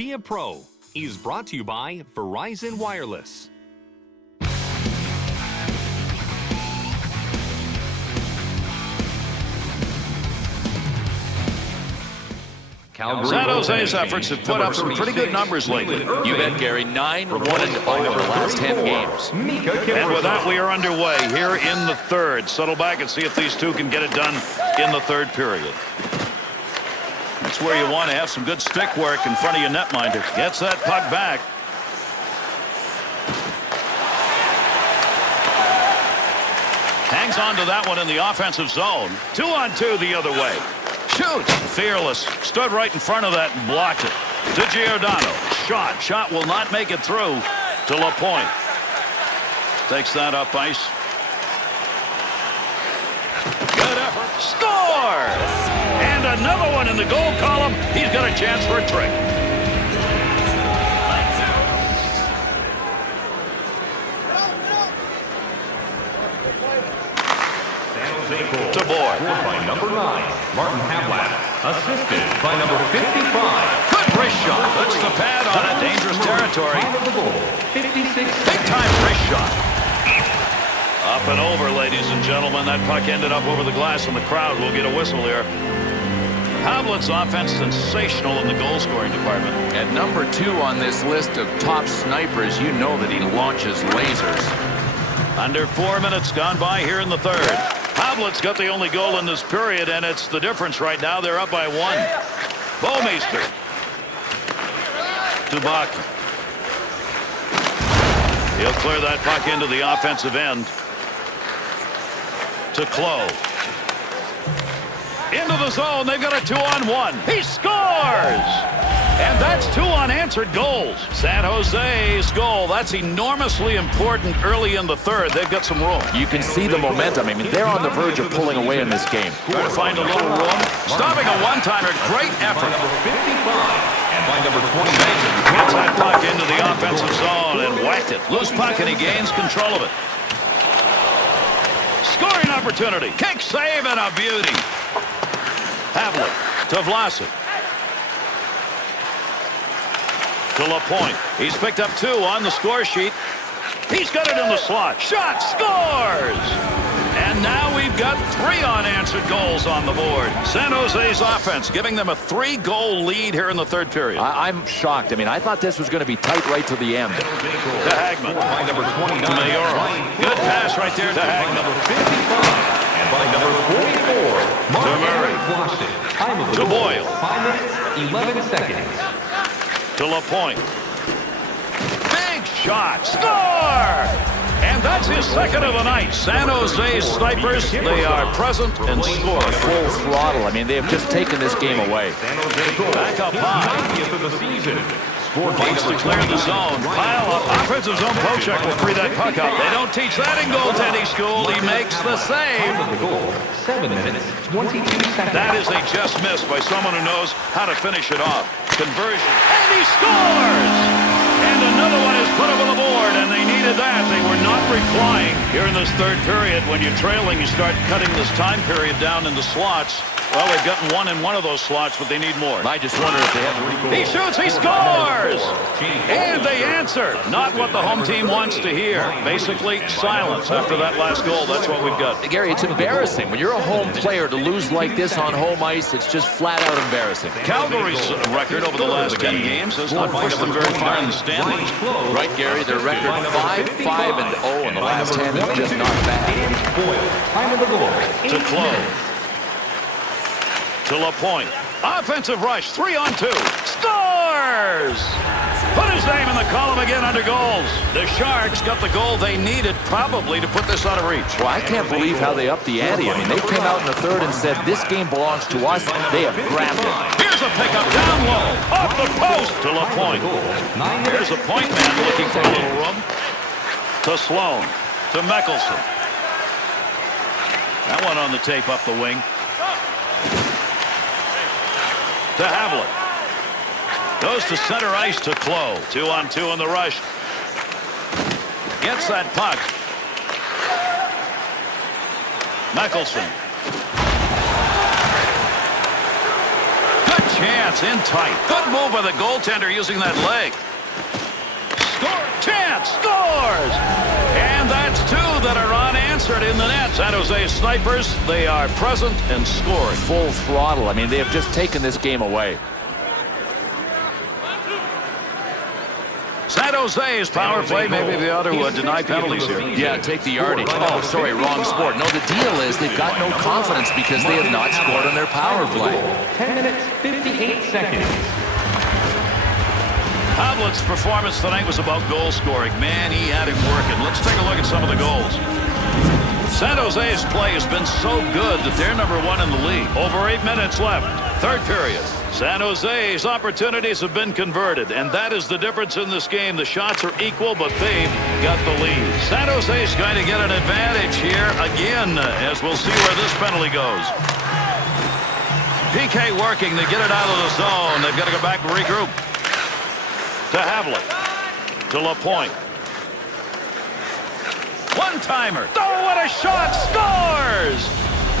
Be a Pro is brought to you by Verizon Wireless. San Jose's efforts have put up some pretty good numbers lately. You bet, Gary. 9-1-0 over the last 10 games. And with that, we are underway here in the third. Settle back and see if these two can get it done in the third period. That's where you want to have some good stick work in front of your netminder. Gets that puck back. Hangs on to that one in the offensive zone. 2-on-2 the other way. Shoots. Fearless. Stood right in front of that and blocked it. To Giordano. Shot will not make it through to LaPointe. Takes that up ice. Good effort. Score! And another one in the goal column. He's got a chance for a trick. To Boyd. By number 9, Martin Havlat. Assisted by number 55. Good wrist shot. Puts the pad on it. Dangerous territory. Time of the goal. 56. Big time wrist shot. Up and over, ladies and gentlemen. That puck ended up over the glass, and the crowd will get a whistle here. Havlat's offense sensational in the goal-scoring department. At number 2 on this list of top snipers, you know that he launches lasers. Under 4 minutes gone by here in the third. Havlat's got the only goal in this period, and it's the difference right now. They're up by 1. Bouwmeester. Dubaki. He'll clear that puck into the offensive end. To Clough. Into the zone. They've got a 2-on-1. He scores! And that's 2 unanswered goals. San Jose's goal. That's enormously important early in the third. They've got some room. You can see the momentum. I mean, they're on the verge of pulling away in this game. Trying to find a little room. Stopping a one-timer. Great effort. By number 55. And by number 29. Gets that puck into the offensive zone and whacked it. Loose puck, and he gains control of it. Scoring opportunity. Kick save and a beauty. Havlat to Vlasic. To LaPointe. He's picked up 2 on the score sheet. He's got it in the slot. Shot. Scores! And now we've got 3 unanswered goals on the board. San Jose's offense giving them a 3-goal lead here in the third period. I'm shocked. I mean, I thought this was going to be tight right to the end. To Hagman. By number 29. To Mayoro. Good pass right there to Hagman. Number 55. And by number 44. To Murray. Time of the To goal. Boyle. 5 minutes, 11 seconds. To LaPointe. Big shot. Score! And that's his second of the night. San Jose's snipers, they are present and score. Full throttle. I mean, they have just taken this game away. Back up high. 90th of the season. Needs to clear the zone. Pile up. Offensive zone poke check will free that puck up. They don't teach that in goaltending school. He makes the save. Time of the goal. 7 minutes, 22 seconds. That is a just miss by someone who knows how to finish it off. Conversion. And he scores! And another one is put up on the board, and they needed that. They were not replying here in this third period. When you're trailing, you start cutting this time period down into slots. Well, they've gotten 1 in one of those slots, but they need more. I just wonder if they have the He shoots, he scores! And they answer. Not what the home team wants to hear. Basically, silence after that last goal. That's what we've got. Gary, it's embarrassing. When you're a home player, to lose like this on home ice, it's just flat out embarrassing. Calgary's record over the last 10 games has not pushed them very far in the standings. Right, Gary, their record 5-5-0 in the last 10 is just not bad. Time of the goal. To Clough. To LaPointe. Offensive rush. 3-on-2. Scores! Put his name in the column again under goals. The Sharks got the goal they needed probably to put this out of reach. Well, I can't believe how they upped the ante. I mean, they came out in the third and said, this game belongs to us. They have grabbed it. Here's a pickup down low. Off the post to LaPointe. Here's a point man looking for a little room. To Sloan. To Mickelson. That one on the tape up the wing. To Havlat. Goes to center ice to Clough. 2-on-2 in the rush. Gets that puck. Mickelson. Good chance in tight. Good move by the goaltender using that leg. Score! Chance! Scores! And that's two that are unanswered in the net. San Jose Snipers, they are present and scoring. Full throttle. I mean, they have just taken this game away. San Jose's power play, maybe the other would deny penalties here. Yeah, take the yardage. Oh, sorry, wrong sport. No, the deal is they've got no confidence because they have not scored on their power play. 10 minutes, 58 seconds. Havlet's performance tonight was about goal scoring. Man, he had it working. Let's take a look at some of the goals. San Jose's play has been so good that they're #1 in the league. Over 8 minutes left. Third period. San Jose's opportunities have been converted, and that is the difference in this game. The shots are equal, but they've got the lead. San Jose's going to get an advantage here again, as we'll see where this penalty goes. PK working to get it out of the zone. They've got to go back and regroup. To Havlet. To LaPointe. One-timer. Oh, what a shot! Scores!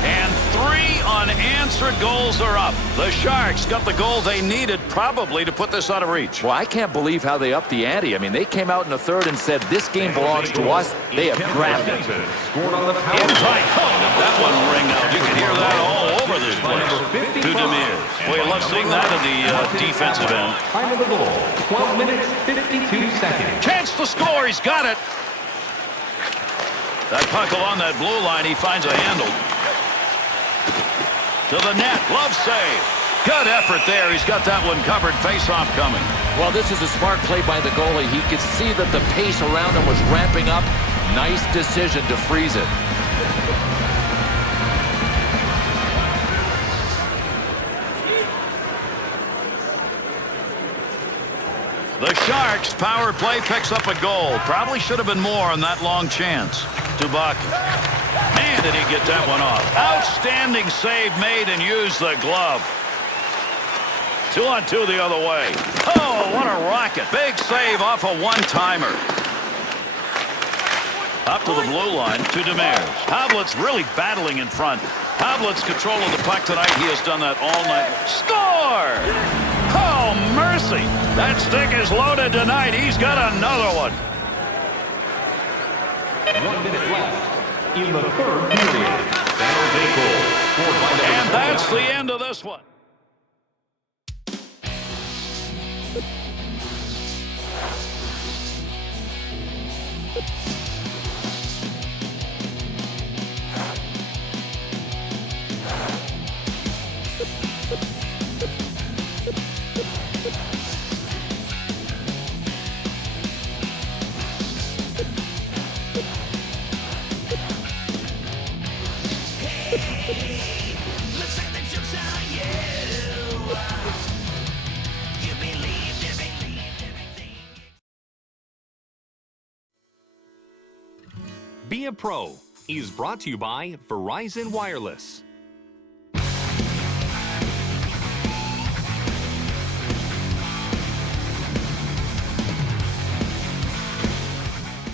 And 3 unanswered goals are up. The Sharks got the goal they needed probably to put this out of reach. Well, I can't believe how they upped the ante. I mean, they came out in the third and said, this game belongs to us. They have grabbed it. Scored on the power In play. tight. Oh, that one ring out. You can hear that all over this place. To Demir. Well, you love seeing that in the defensive end. Time of the goal, 12 minutes, 52 seconds. Chance to score. He's got it. That puck along that blue line, he finds a handle. To the net. Glove save. Good effort there. He's got that one covered. Face-off coming. Well, this is a smart play by the goalie. He could see that the pace around him was ramping up. Nice decision to freeze it. The Sharks' power play picks up a goal. Probably should have been more on that long chance. Dubaki. Man, did he get that one off. Outstanding save made and used the glove. 2-on-2 the other way. Oh, what a rocket. Big save off a one-timer. Up to the blue line to Demers. Havlet's really battling in front. Havlet's control of the puck tonight. He has done that all night. Score! Oh, mercy. That stick is loaded tonight. He's got another one. 1 minute left in the third period. San Jose goal scored by the And that's the end of this one. Be a Pro is brought to you by Verizon Wireless.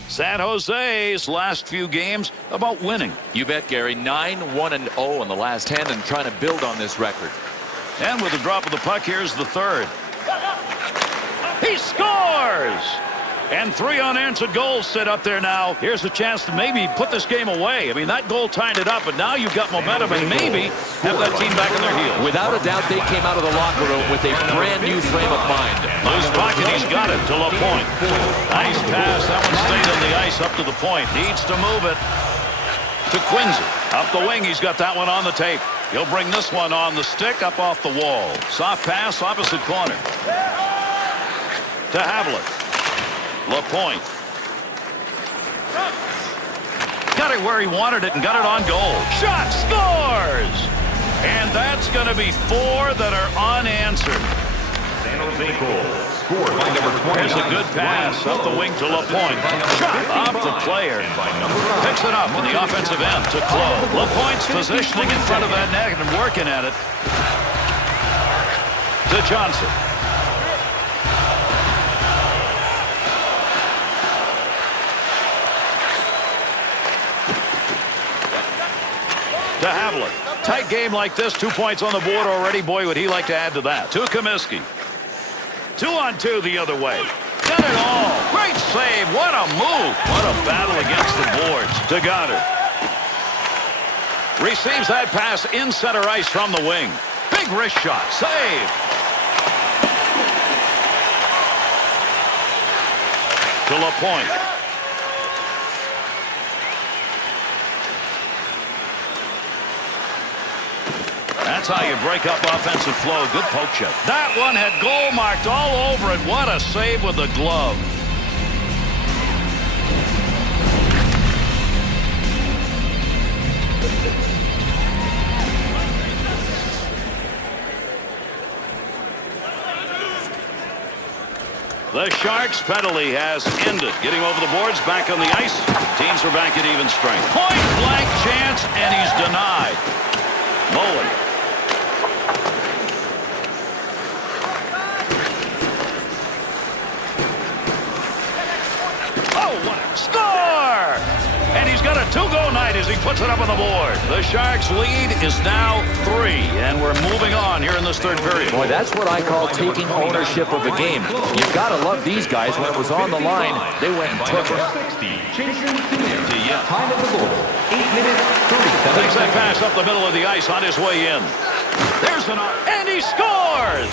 San Jose's last few games about winning. You bet, Gary. 9-1-0 in the last 10 and trying to build on this record. And with the drop of the puck, here's the third. He scores! And 3 unanswered goals sit up there now. Here's a chance to maybe put this game away. I mean, that goal tied it up, but now you've got momentum and maybe have that team back on their heels. Without a doubt, they came out of the locker room with a brand new frame of mind. Loose puck, and he's got it to LaPointe. Nice pass. That one stayed on the ice up to the point. Needs to move it to Quincy. Up the wing, he's got that one on the tape. He'll bring this one on the stick up off the wall. Soft pass, opposite corner. To Havlet. LaPointe. Got it where he wanted it and got it on goal. Shot, scores! And that's going to be 4 that are unanswered. San Jose goal scored by number 29. There's a good pass up the wing to LaPointe. Shot off the player. Picks it up in the offensive end to Clough. LaPointe's positioning in front of that net and working at it. To Johnson. To Havlet. tight game like this, 2 points on the board already. Boy, would he like to add to that. To Comiskey. 2-on-2 the other way. Got it all. Great save. What a move. What a battle against the boards. To Goddard. Receives that pass in center ice from the wing. Big wrist shot. Save. To LaPointe. That's how you break up offensive flow. Good poke check. That one had goal marked all over it. What a save with the glove. The Sharks' penalty has ended. Getting over the boards, back on the ice. Teams are back at even strength. Point blank chance, and he's denied. Mullen. Score! And he's got a 2-goal night as he puts it up on the board. The Sharks' lead is now 3, and we're moving on here in this third period. Boy, that's what I call taking ownership of a game. You've got to love these guys. When it was on the line, they went and took it. Time of the goal, 8 minutes, 37 Takes that pass up the middle of the ice on his way in. There's an... and he scores!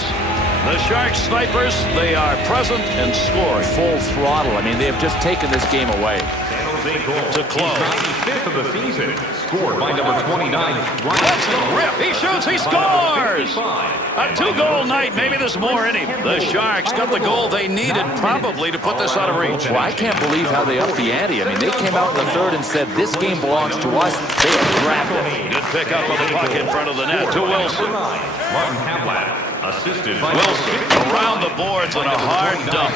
The Sharks snipers, they are present and scoring. Full throttle. I mean, they have just taken this game away. To close. 95th of the season. Scored by number 29. That's a rip. He shoots. He scores. A 2-goal night. Maybe there's more in him. The Sharks got the goal they needed probably to put this out of reach. Well, I can't believe how they upped the ante. I mean, they came out in the third and said, this game belongs to us. They have grabbed it. Good pickup of the puck in front of the net to Wilson. Martin Havlat, assisted by Wilson around the boards on a hard dump.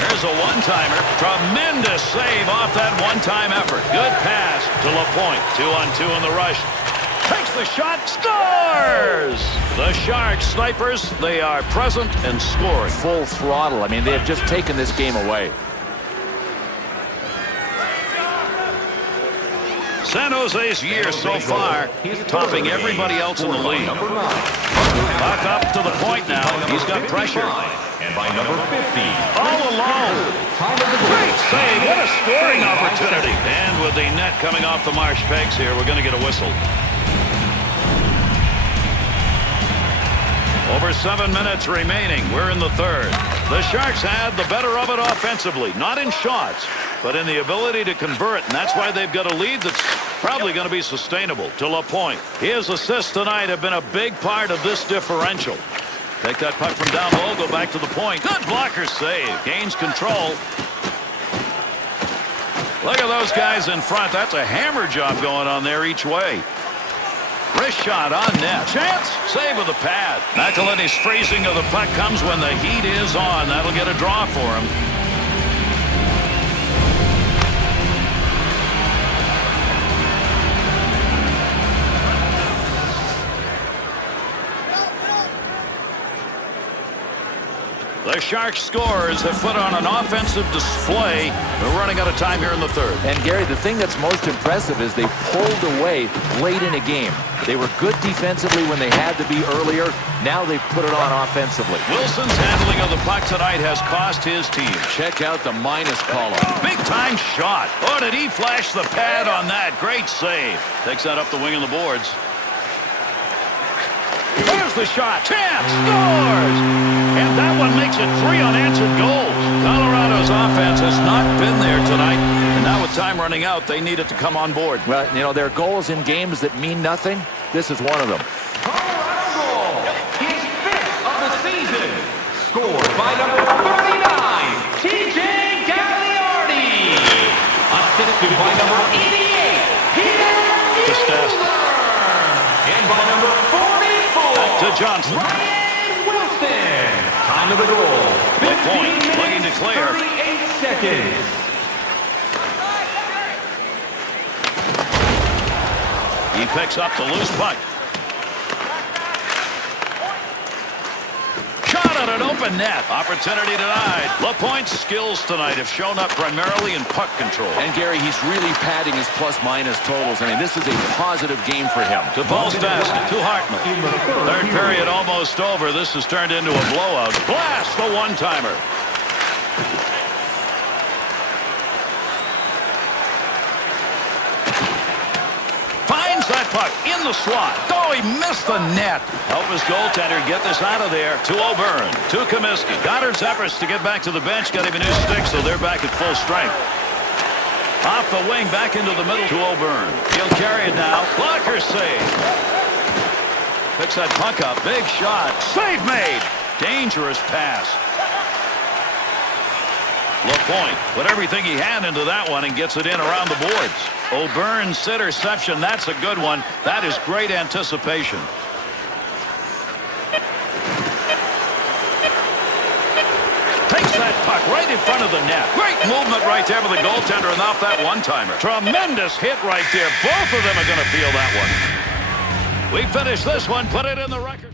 There's a one-timer. Tremendous save off that one-time effort. Good pass to LaPointe. 2-on-2 in the rush. Takes the shot. Scores! The Sharks snipers, they are present and scoring. Full throttle. I mean, they have just taken this game away. San Jose's year so far, topping everybody else in the league. Back up to the point now. He's got pressure. And by number 50. All alone. Great save. What a scoring opportunity. And with the net coming off the Marsh pegs here, we're going to get a whistle. Over 7 minutes remaining. We're in the third. The Sharks had the better of it offensively. Not in shots, but in the ability to convert. And that's why they've got a lead that's probably going to be sustainable. To LaPointe. His assists tonight have been a big part of this differential. Take that puck from down low, go back to the point. Good blocker save. Gains control. Look at those guys in front. That's a hammer job going on there each way. Wrist shot on net. Chance. Save with the pad. McElhinney's freezing of the puck comes when the heat is on. That'll get a draw for him. The Sharks scorers have put on an offensive display. We're running out of time here in the third. And Gary, the thing that's most impressive is they pulled away late in a game. They were good defensively when they had to be earlier. Now they've put it on offensively. Wilson's handling of the puck tonight has cost his team. Check out the minus column. Big time shot. Oh, did he flash the pad on that? Great save. Takes that up the wing on the boards. There's the shot. Chance scores! And that one makes it 3 unanswered goals. Colorado's offense has not been there tonight. And now with time running out, they need it to come on board. Well, you know, there are goals in games that mean nothing. This is one of them. Colorado goal, his 5th of the season. Scored by number 39, TJ Gagliardi. Assisted by number 88, Peter Mueller. And by number 44, back to Johnson. Ryan Wilson. Time of the goal, 15 minutes, 38 seconds. He picks up the loose puck. Shot at an open open net. Opportunity denied. LaPointe's skills tonight have shown up primarily in puck control. And Gary, he's really padding his plus-minus totals. I mean, this is a positive game for him. To Paulstasny, to Hartman. Third period almost over. This has turned into a blowout. Blast the one-timer. Finds that puck in the slot. Oh, he missed the net. Help his goaltender get this out of there. To O'Byrne. To Comiskey. Goddard's efforts to get back to the bench got him a new stick, so they're back at full strength. Off the wing, back into the middle to O'Byrne. He'll carry it now. Blocker save. Picks that puck up. Big shot. Save made. Dangerous pass. LaPointe put everything he had into that one and gets it in around the boards. O'Byrne's interception. That's a good one. That is great anticipation. Takes that puck right in front of the net. Great movement right there with the goaltender and off that one-timer. Tremendous hit right there. Both of them are going to feel that one. We finish this one. Put it in the record.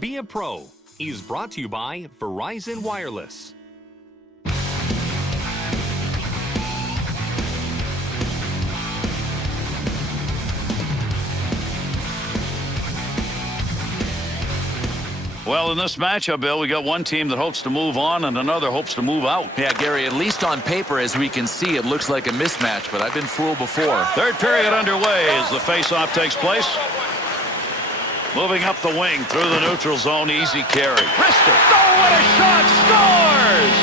Be a Pro is brought to you by Verizon Wireless. Well, in this matchup, Bill, we got one team that hopes to move on and another hopes to move out. Yeah, Gary, at least on paper, as we can see, it looks like a mismatch, but I've been fooled before. Third period underway as the face-off takes place. Moving up the wing through the neutral zone, easy carry. Wrister. Oh, what a shot! Scores!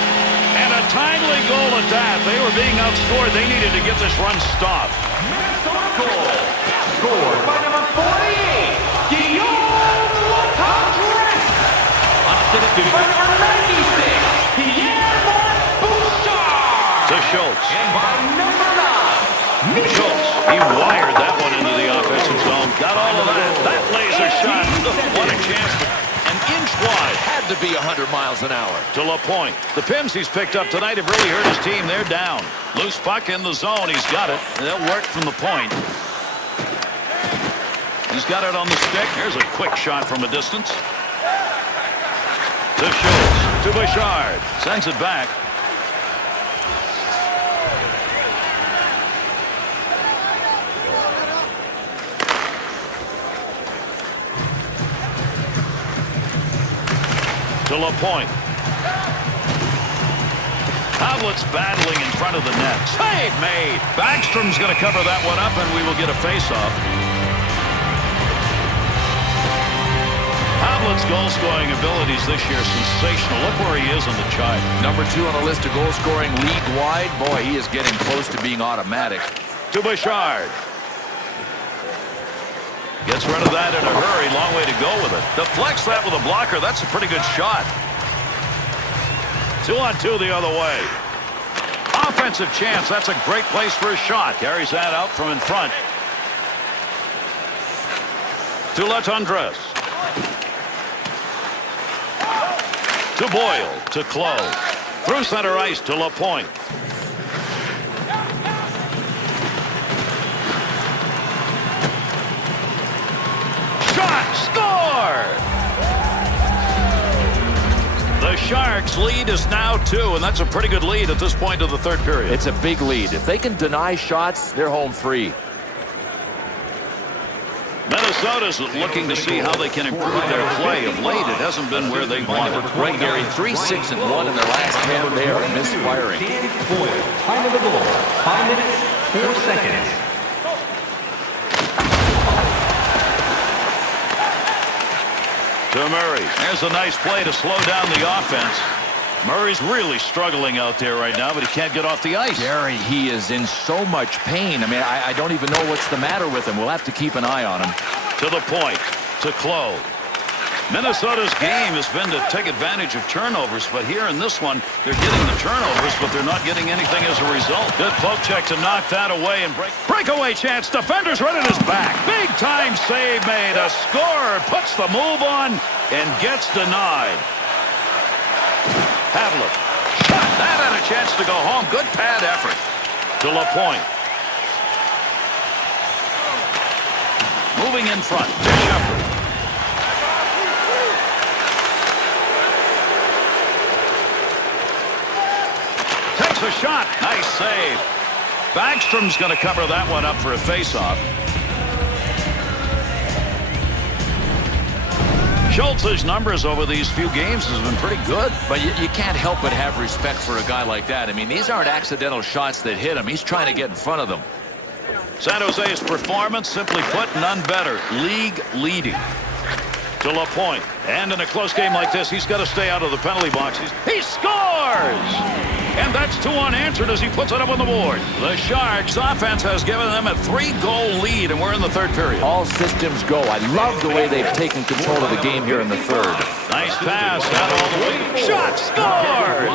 And a timely goal at that. They were being outscored. They needed to get this run stopped. Minnesota goal. Scored by number 48, Guillaume Lecomte. Assisted by number 96, Pierre-Marc Bouchard. To Schultz. And by number 9, Schultz. He wired that one into the offensive zone. Got all of that. That laser shot. What a chance. An inch wide. Had to be 100 miles an hour. To LaPointe. The pims he's picked up tonight have really hurt his team. They're down. Loose puck in the zone. He's got it. They'll work from the point. He's got it on the stick. Here's a quick shot from a distance. To Schultz. To Bouchard. Sends it back. To LaPointe. Havlet's battling in front of the net. Save made. Backstrom's going to cover that one up, and we will get a face-off. Havlet's goal-scoring abilities this year sensational. Look where he is in the chart. Number 2 on the list of goal-scoring league-wide. Boy, he is getting close to being automatic. To Bouchard. Gets rid of that in a hurry. Long way to go with it. Deflects that with a blocker. That's a pretty good shot. 2-on-2 the other way. Offensive chance. That's a great place for a shot. Carries that out from in front. To Latendresse. To Boyle. To Close. Through center ice to LaPointe. Score! The Sharks' lead is now 2, and that's a pretty good lead at this point of the third period. It's a big lead. If they can deny shots, they're home free. Minnesota's looking to see how they can improve their play. Of late, it hasn't been where they wanted. Right, Gary, 3-6-1 in their last 10. They are misfiring. Time of the goal, 5 minutes, 4 seconds. To to Murray. There's a nice play to slow down the offense. Murray's really struggling out there right now, but he can't get off the ice. Gary, he is in so much pain. I mean, I don't even know what's the matter with him. We'll have to keep an eye on him. To the point, to Clough. Minnesota's game has been to take advantage of turnovers, but here in this one, they're getting the turnovers, but they're not getting anything as a result. Good poke check to knock that away and breakaway chance. Defender's right at his back. Big time save made. A scorer puts the move on and gets denied. Havlat. Shot. That had a chance to go home. Good pad effort. To LaPointe. Moving in front. To Shepherd. Takes a shot. Nice save. Backstrom's going to cover that one up for a faceoff. Schultz's numbers over these few games has been pretty good. But you can't help but have respect for a guy like that. I mean, these aren't accidental shots that hit him. He's trying to get in front of them. San Jose's performance, simply put, none better. League leading. To LaPointe. And in a close game like this, he's got to stay out of the penalty box. He scores! And that's two unanswered as he puts it up on the board. The Sharks offense has given them a 3-goal lead, and we're in the third period. All systems go. I love the way they've taken control of the game here in the third. Nice pass out all the way. Shot scores!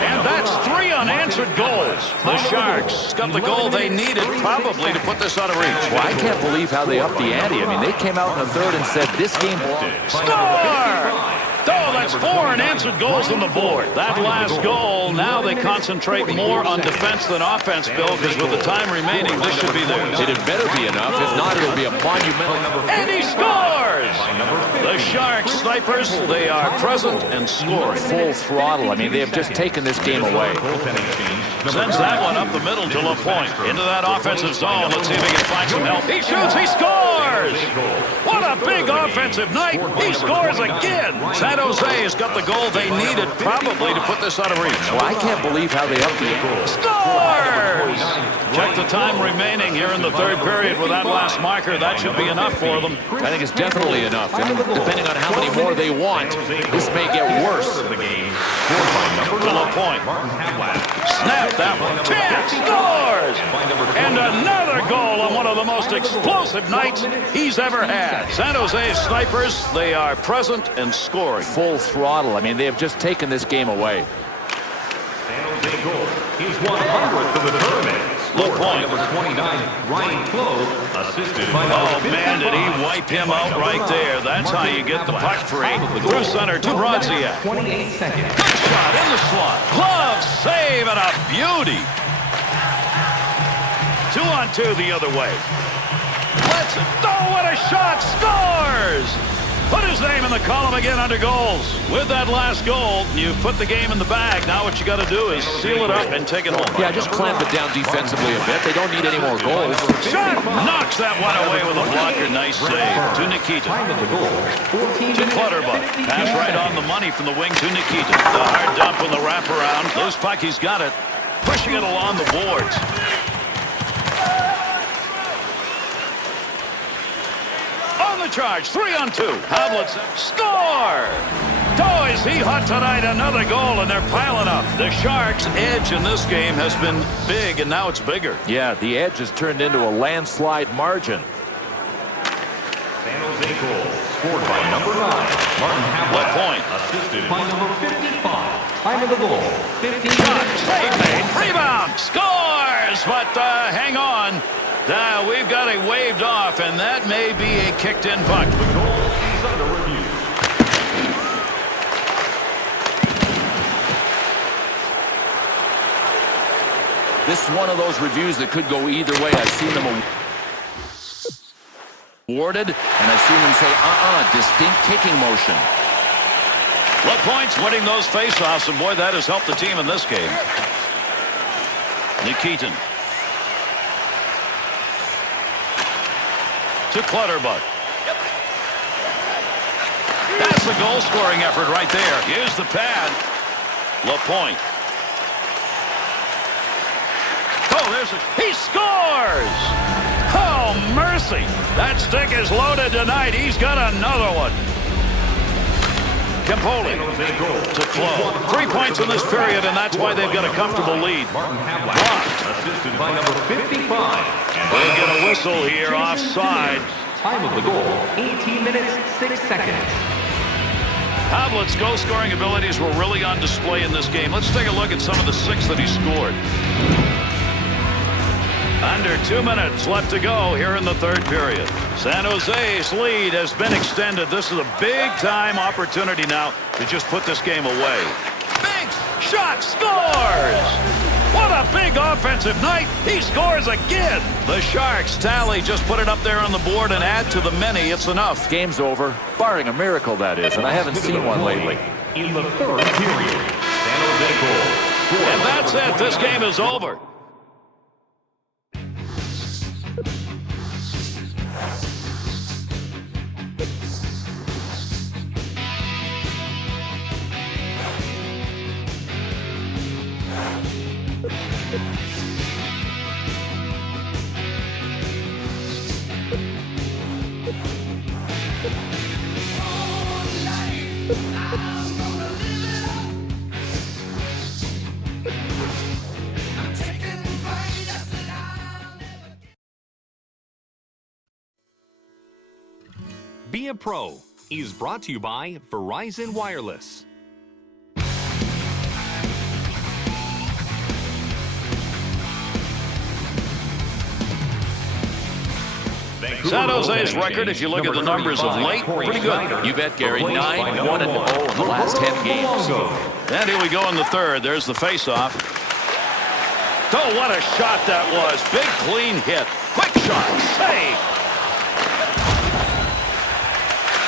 And that's 3 unanswered goals. The Sharks got the goal they needed probably to put this out of reach. Well, I can't believe how they upped the ante. I mean, they came out in the third and said this game belongs. Score! Oh, that's 4 unanswered goals on the board. That last goal, now they concentrate more on defense than offense, Bill, because with the time remaining, this should be theirs. It had better be enough. If not, it'll be a monumental. And he scores! The Sharks snipers, they are present and scoring. Full throttle. I mean, they have just taken this game away. Sends that one up the middle to LaPointe. Into that offensive zone. Let's see if he can find some help. He shoots, he scores! What a big offensive night! He scores again! San Jose has got the goal they needed probably to put this out of reach. Well, I can't believe how they upped the ante. Scores! Check the time remaining here in the third period with that last marker. That should be enough for them. I think it's definitely enough. And depending on how many more they want, this may get worse. To LaPointe. Snap that one. Chance scores! And another goal on one of the most explosive nights he's ever had. San Jose's snipers, they are present and scoring. Full throttle. I mean, they have just taken this game away. San Jose goal. He's 100th of the tournament. LaPointe. Number 29, Ryan Clough, assisted by Oh, man, did he wipe him out right there. That's how you get the puck free. Through center to Brodziak. 28 seconds. Good shot in the slot. Glove save and a beauty. 2-on-2 the other way. Let's oh, what a shot! Scores! Put his name in the column again under goals. With that last goal, you put the game in the bag. Now what you got to do is seal it up and take it home. Yeah, just clamp it down defensively a bit. They don't need any more goals. Shot! Knocks that one away with a blocker. Nice save. To Nikita. To Clutterbuck. Pass right on the money from the wing to Nikita. The hard dump with the wraparound. Loose puck, he's got it. Pushing it along the boards. On the charge, 3-on-2. Havlat score! Oh, is he hot tonight? Another goal, and they're piling up. The Sharks' edge in this game has been big, and now it's bigger. Yeah, the edge has turned into a landslide margin. San Jose goal scored by number 9, Martin Havlat. LaPointe. Assisted by number 55. Time of the goal, 15 Shot, minutes. save made, rebound, scores! But hang on. We've got it waved off, and that may be a kicked-in puck. The goal is under review. This is one of those reviews that could go either way. I've seen them awarded, and I've seen them say, distinct kicking motion. LaPointe's winning those faceoffs, and boy, that has helped the team in this game. Nikitin. To Clutterbuck. That's the goal-scoring effort right there. Here's the pad. LaPointe. Oh, he scores! Oh, mercy! That stick is loaded tonight. He's got another one. Campoli to Flo. 3 points in this period, and that's why they've got a comfortable lead. Assisted by number 55. We'll get a whistle here offside. Time of the goal, 18 minutes, 6 seconds. Havlet's goal-scoring abilities were really on display in this game. Let's take a look at some of the 6 that he scored. Under 2 minutes left to go here in the third period. San Jose's lead has been extended. This is a big-time opportunity now to just put this game away. Big shot, scores! What a big offensive night. He scores again. The Sharks tally, just put it up there on the board and add to the many. It's enough. Game's over, barring a miracle, that is, and I haven't seen one lately. In the third period, San Jose goal. And that's it. This game is over. Be a Pro is brought to you by Verizon Wireless. San Jose's record, if you look at the numbers of late, pretty good. You bet, Gary. 9-1-0 in the last 10 games. And here we go in the third. There's the face-off. Oh, what a shot that was. Big, clean hit. Quick shot. Save.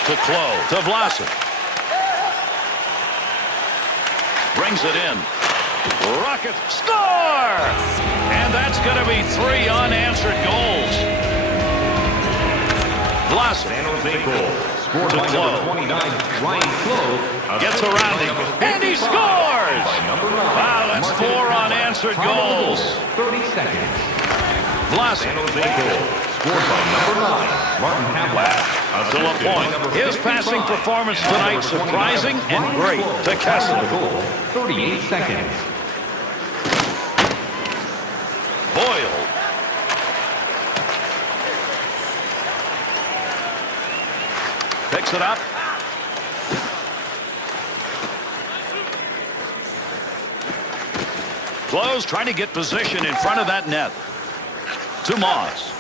To Klo. To Vlasic. Brings it in. Rocket. Score! And that's going to be 3 unanswered goals. Vlasic. San Jose goal. Scored To by Klo. number 29, Ryan Klo. Gets around him. And he scores! By number 9. Wow, that's 4 unanswered goals. 30 seconds. Vlasic. San Jose goal. Scored by number 9, Martin Havlat. To LaPointe. His passing performance tonight surprising and great. To Kessler. Goal. 38 seconds. Boyle. Picks it up. Close, trying to get position in front of that net. To Moss.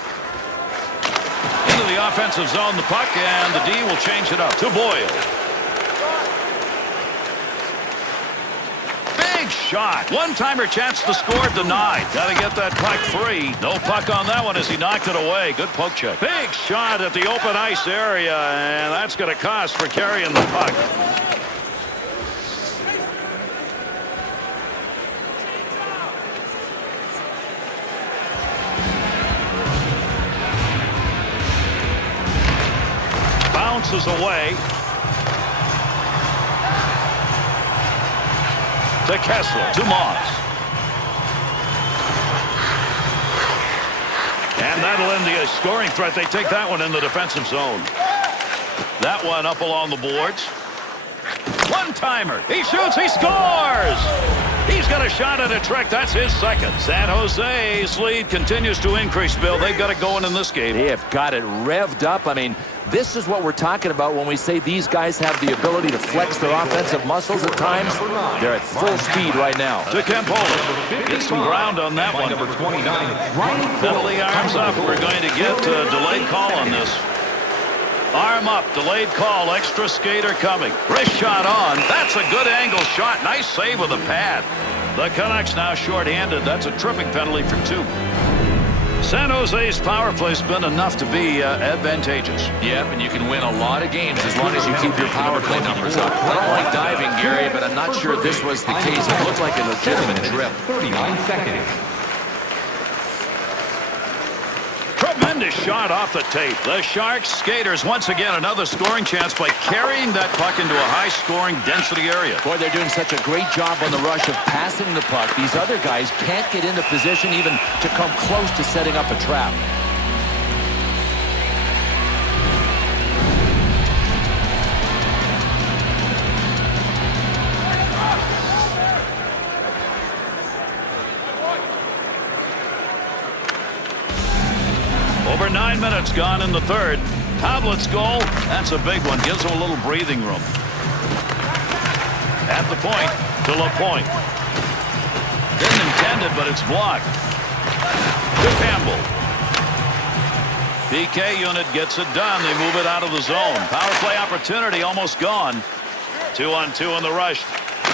Into the offensive zone, the puck, and the D will change it up. To Boyle. Big shot. One-timer chance to score, denied. Got to get that puck free. No puck on that one as he knocked it away. Good poke check. Big shot at the open ice area, and that's going to cost for carrying the puck. Bounces away. To Kessler. To Moss. And that'll end the scoring threat. They take that one in the defensive zone. That one up along the boards. One-timer. He shoots. He scores. He's got a shot at a trick. That's his second. San Jose's lead continues to increase, Bill. They've got it going in this game. They have got it revved up. I mean, this is what we're talking about when we say these guys have the ability to flex their offensive muscles at times. They're at full speed right now. To Campoli. Get some ground on that one. Number 29, Ryan Penalty arms up. We're going to get a delayed call on this. Arm up, delayed call, extra skater coming. Wrist shot on. That's a good angle shot. Nice save with a pad. The Canucks now shorthanded. That's a tripping penalty for 2. San Jose's power play's been enough to be advantageous. Yep, and you can win a lot of games as long as you keep your power play numbers up. I don't like diving, Gary, but I'm not sure this was the case. It looked like a legitimate trip. 39 seconds. Tremendous shot off the tape. The Sharks skaters once again another scoring chance by carrying that puck into a high-scoring density area. Boy, they're doing such a great job on the rush of passing the puck. These other guys can't get into position even to come close to setting up a trap. minutes gone in the third. Havlet's goal, that's a big one. Gives him a little breathing room. At the point, to LaPointe. Didn't intend it, but it's blocked. To Campbell. PK unit gets it done. They move it out of the zone. Power play opportunity almost gone. 2-on-2 in the rush.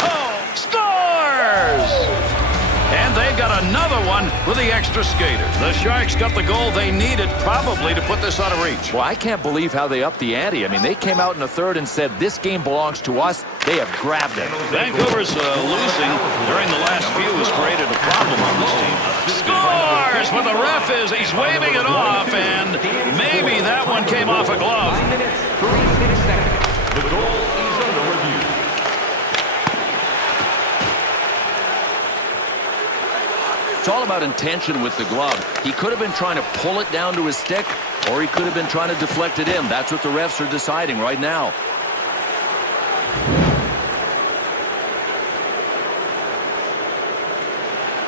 Oh, scores! And they got another one with the extra skater. The Sharks got the goal they needed probably to put this out of reach. Well, I can't believe how they upped the ante. I mean, they came out in the third and said, this game belongs to us. They have grabbed it. Vancouver's losing during the last few has created a problem on this team. Scores! But the ref he's waving it off, and maybe that one came off a glove. 9 minutes, 36 seconds. The goal is under review. It's all about intention with the glove. He could have been trying to pull it down to his stick, or he could have been trying to deflect it in. That's what the refs are deciding right now.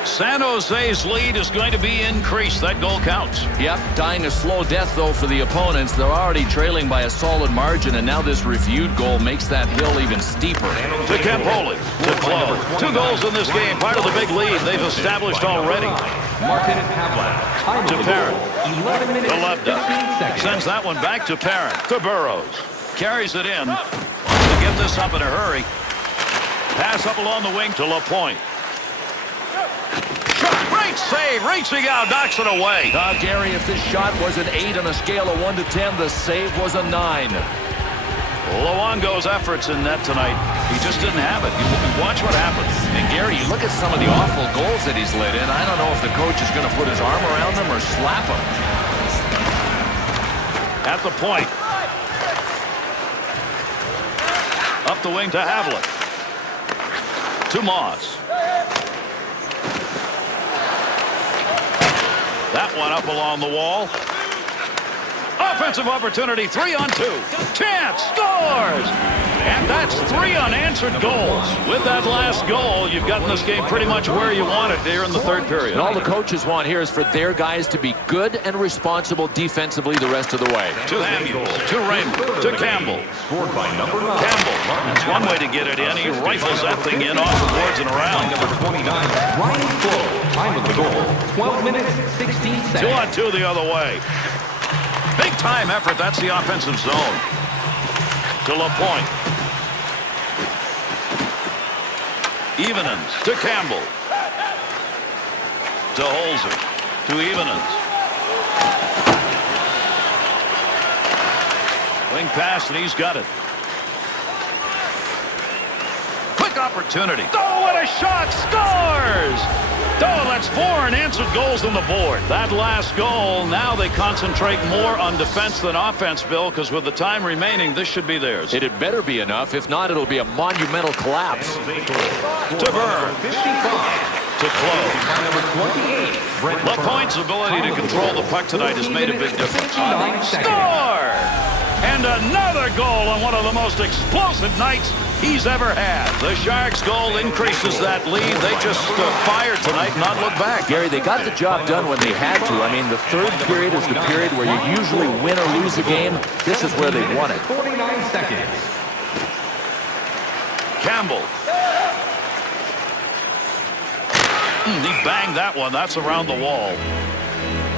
San Jose's lead is going to be increased. That goal counts. Yep, dying a slow death, though, for the opponents. They're already trailing by a solid margin, and now this reviewed goal makes that hill even steeper. To Campoli. To Close. 2 goals in this game. Part of the big lead they've established already. Martin Havlat. To Parent. 11 minutes, 15 seconds. Sends that one back to Parent. To Burrows. Carries it in. To get this up in a hurry. Pass up along the wing to LaPointe. Great save, reaching out, knocks it away. Gary, if this shot was an 8 on a scale of 1 to 10, the save was a 9. Luongo's efforts in net tonight, he just didn't have it. You watch what happens. And Gary, look at some of the awful goals that he's let in. I don't know if the coach is going to put his arm around them or slap him. At the point. Up the wing to Havlat. To Moss. That one up along the wall. Offensive opportunity, 3-on-2. Chance, scores! And that's 3 unanswered goals. With that last goal, you've gotten this game pretty much where you want it here in the third period. And all the coaches want here is for their guys to be good and responsible defensively the rest of the way. To Hamels, to Raymond, to Campbell. Scored by number 9. Campbell, that's one way to get it in. He rifles that thing in off the boards and around. Number 29, Ryan Close. Time of the goal, 12 minutes, 16 seconds. 2-on-2 the other way. Big time effort. That's the offensive zone. To LaPointe. Evenens to Campbell. To Holzer. To Evenens. Wing pass, and he's got it. Quick opportunity. Oh, what a shot! Scores! Oh, that's 4 unanswered goals on the board. That last goal, now they concentrate more on defense than offense, Bill, because with the time remaining, this should be theirs. It had better be enough. If not, it'll be a monumental collapse. To Burns. 55. To Close. Number 28, LaPointe's ability to control the puck tonight has made a big difference. 59 seconds. Score! And another goal on one of the most explosive nights he's ever had. The Sharks' goal increases that lead. They just fired tonight and not look back. Gary, they got the job done when they had to. I mean, the third period is the period where you usually win or lose a game. This is where they won it. 49 seconds. Campbell. He banged that one. That's around the wall.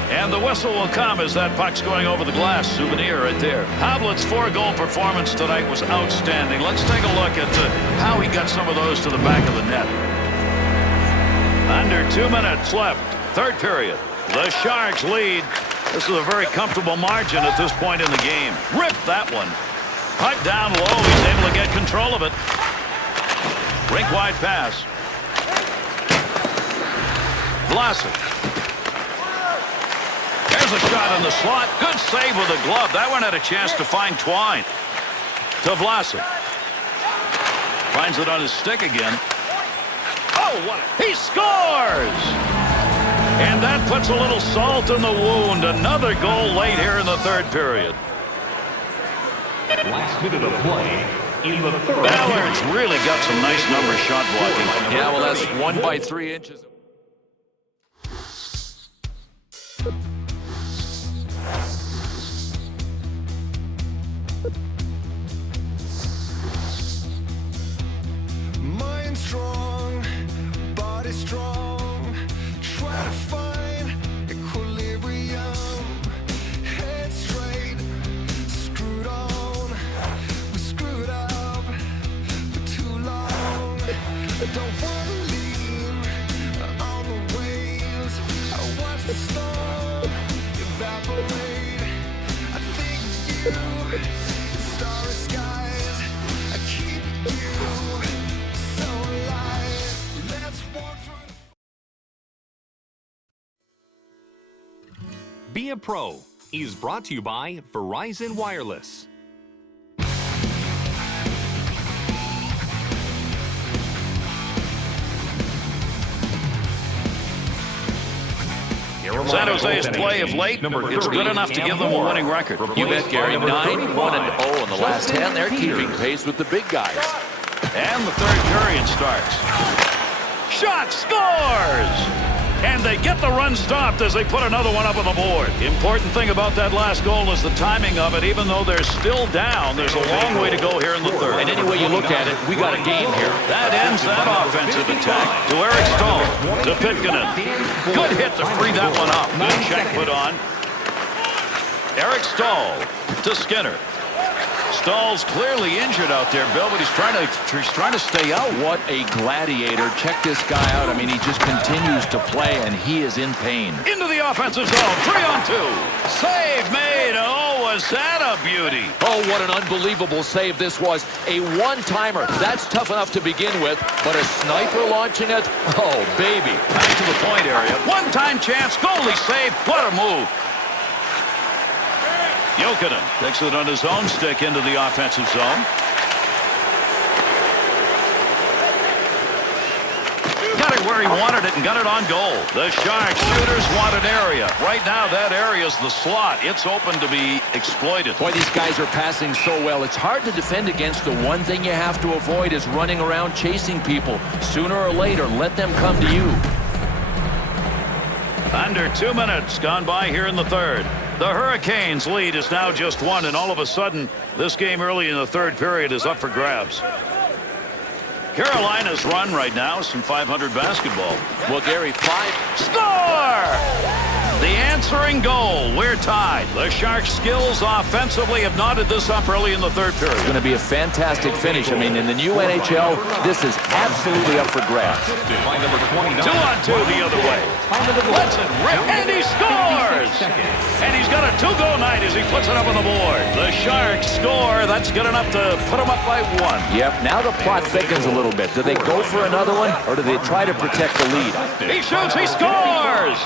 And the whistle will come as that puck's going over the glass. Souvenir right there. Havlat's 4-goal performance tonight was outstanding. Let's take a look at how he got some of those to the back of the net. Under 2 minutes left. Third period. The Sharks lead. This is a very comfortable margin at this point in the game. Rip that one. Puck down low. He's able to get control of it. Rink-wide pass. Vlasic. There's a shot in the slot. Good save with a glove. That one had a chance to find Twine. To Vlasic. Finds it on his stick again. Oh, what? He scores! And that puts a little salt in the wound. Another goal late here in the third period. Last minute of play in the third. Ballard's really got some nice number shot blocking. Yeah, well, that's 1 by 3 inches. body strong, try to find equilibrium. Head straight, screwed on, we screwed up for too long. Don't wanna lean on the waves. I watch the storm evaporate. I think you, starry skies, I keep you so alive. Let's walk through. Be a Pro is brought to you by Verizon Wireless. San Jose's play of late, it's good enough to give them a winning record. You bet, Gary. 9-1-0 in the last 10. They're keeping pace with the big guys. And the third period starts. Shot scores! And they get the run stopped as they put another one up on the board. Important thing about that last goal is the timing of it. Even though they're still down, there's a long way to go here in the third. And any way you look at it, we got a game here. That ends that offensive attack. To Eric Stahl, to Pitkanen. Good hit to free that one up. Good check put on. Eric Stahl to Skinner. Stahl's clearly injured out there, Bill, but he's trying to stay out. What a gladiator. Check this guy out. I mean, he just continues to play, and he is in pain. Into the offensive zone. 3-on-2. Save made. Oh, was that a beauty? Oh, what an unbelievable save this was. A one-timer. That's tough enough to begin with, but a sniper launching it? Oh, baby. Back to the point area. One-time chance. Goalie save. What a move. Jokinen takes it on his own stick into the offensive zone. Got it where he wanted it and got it on goal. The Sharks shooters want an area. Right now, that area is the slot. It's open to be exploited. Boy, these guys are passing so well. It's hard to defend against. The one thing you have to avoid is running around chasing people. Sooner or later, let them come to you. Under 2 minutes gone by here in the third. The Hurricanes' lead is now just 1, and all of a sudden, this game early in the third period is up for grabs. Carolina's run right now is some .500 basketball. Well, Gary, 5. Score! The answering goal. We're tied. The Sharks' skills offensively have knotted this up early in the third period. It's going to be a fantastic finish. I mean, in the new NHL, this is absolutely up for grabs. 2-on-2 the other way. Lets it rip, and he scores! And he's got a 2-goal night as he puts it up on the board. The Sharks score. That's good enough to put them up by 1. Yep, now the plot thickens a little bit. Do they go for another one, or do they try to protect the lead? He shoots, he scores!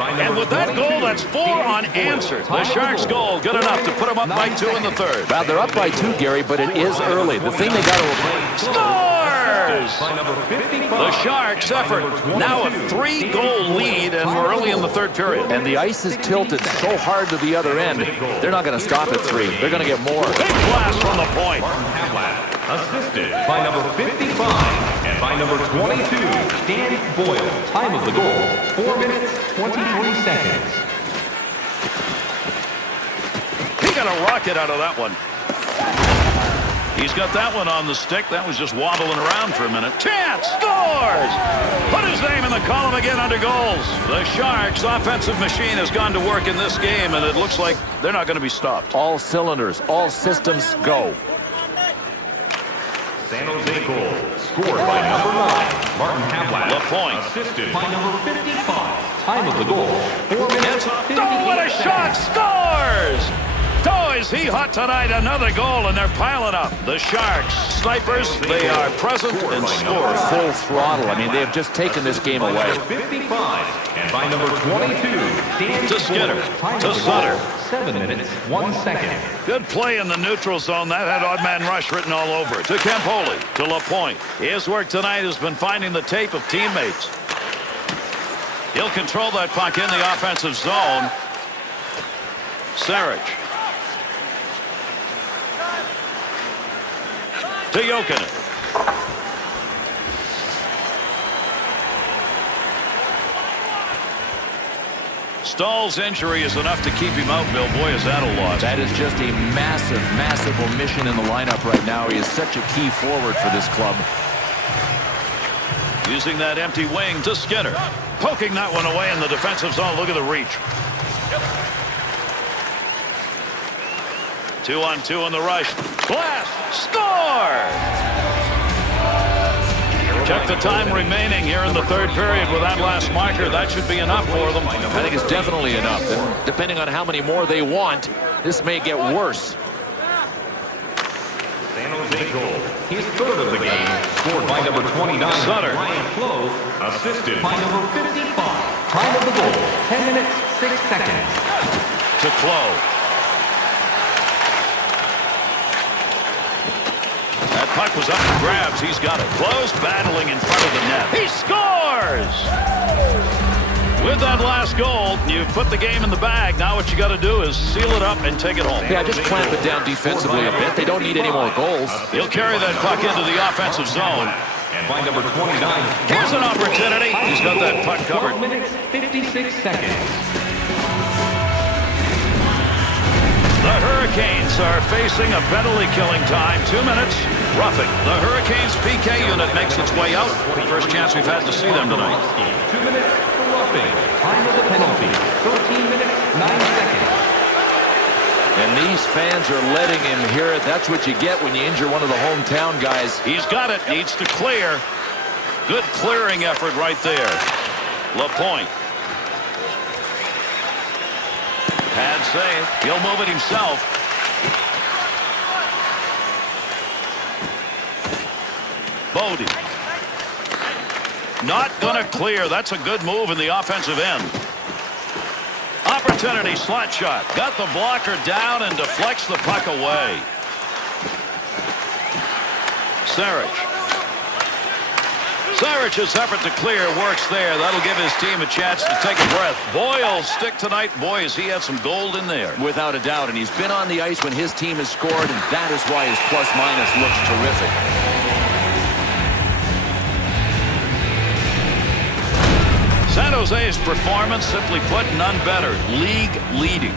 And with that goal, that's 4 unanswered. The Sharks' goal, good enough to put them up by 2 in the third. Well, they're up by 2, Gary, but it is early. The thing they got to avoid. Scores! The Sharks' effort. Now a 3-goal lead, and we're early in the third period. And the ice is tilted so hard to the other end, they're not going to stop at 3. They're going to get more. Big blast from the point. Assisted by number 55 and by number 22, Dan Boyle. Time of the goal, 4 minutes, 23 seconds. He got a rocket out of that one. He's got that one on the stick. That was just wobbling around for a minute. Chance scores! Put his name in the column again under goals. The Sharks' offensive machine has gone to work in this game, and it looks like they're not going to be stopped. All cylinders, all systems go. San Jose goal, scored by number 9, Martin Havlat. LaPointe. Assisted by number 55. Time of the goal, 4 minutes, 58 Oh, what a shot! Scores! Oh, is he hot tonight? Another goal, and they're piling up. The Sharks, snipers, they are present and score. Full throttle. I mean, they have just taken this game away. 55 and by number 22, Dan To Skinner, Time to of the Sutter. goal, 7 minutes, 1 second. Good play in the neutral zone. That had odd man rush written all over it. To Campoli, to LaPointe. His work tonight has been finding the tape of teammates. He'll control that puck in the offensive zone. Sarich. To Jokinen. Stahl's injury is enough to keep him out, Bill. Boy, is that a loss. That is just a massive, massive omission in the lineup right now. He is such a key forward for this club. Using that empty wing to Skinner. Poking that one away in the defensive zone. Look at the reach. 2-on-2 in the rush. Blast! Score! Check the time remaining here in the third period with that last marker. That should be enough for them. I think it's definitely enough. And depending on how many more they want, this may get worse. San Jose goal. His third of the game, scored by number 29, Sutter. Ryan Close, assisted by number 55. Time of the goal, 10 minutes, 6 seconds. To Close. That puck was up for grabs. He's got it. Close battling in front of the net. He scores! With that last goal, you've put the game in the bag. Now what you got to do is seal it up and take it home. Yeah, just clamp it down defensively a bit. They don't need any more goals. He'll carry that puck into the offensive zone. And by number 29, Here's an opportunity. He's got that puck covered. 12 minutes, 56 seconds. The Hurricanes are facing a penalty-killing time. 2 minutes. Roughing. The Hurricanes PK unit makes its way out. First chance we've had to see them tonight. 2 minutes for roughing. Time of the penalty, 13 minutes, 9 seconds. And these fans are letting him hear it. That's what you get when you injure one of the hometown guys. He's got it. Needs to clear. Good clearing effort right there. LaPointe. Pad save. He'll move it himself. Bodie. Not going to clear. That's a good move in the offensive end. Opportunity, slot shot. Got the blocker down and deflects the puck away. Sarich's effort to clear works there. That'll give his team a chance to take a breath. Boyle's stick tonight. Boy, has he had some gold in there. Without a doubt. And he's been on the ice when his team has scored, and that is why his plus-minus looks terrific. San Jose's performance, simply put, none better. League leading.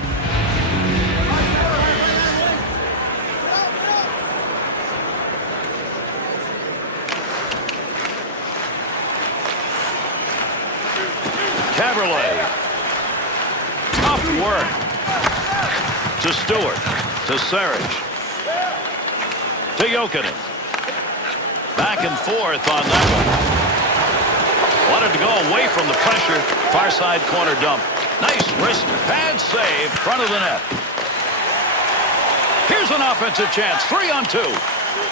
Caberlet. Tough work. To Stewart. To Sarich. To Jokinen. Back and forth on that one. Wanted to go away from the pressure. Far side corner dump. Nice wrist. Pad save. Front of the net. Here's an offensive chance. 3-on-2.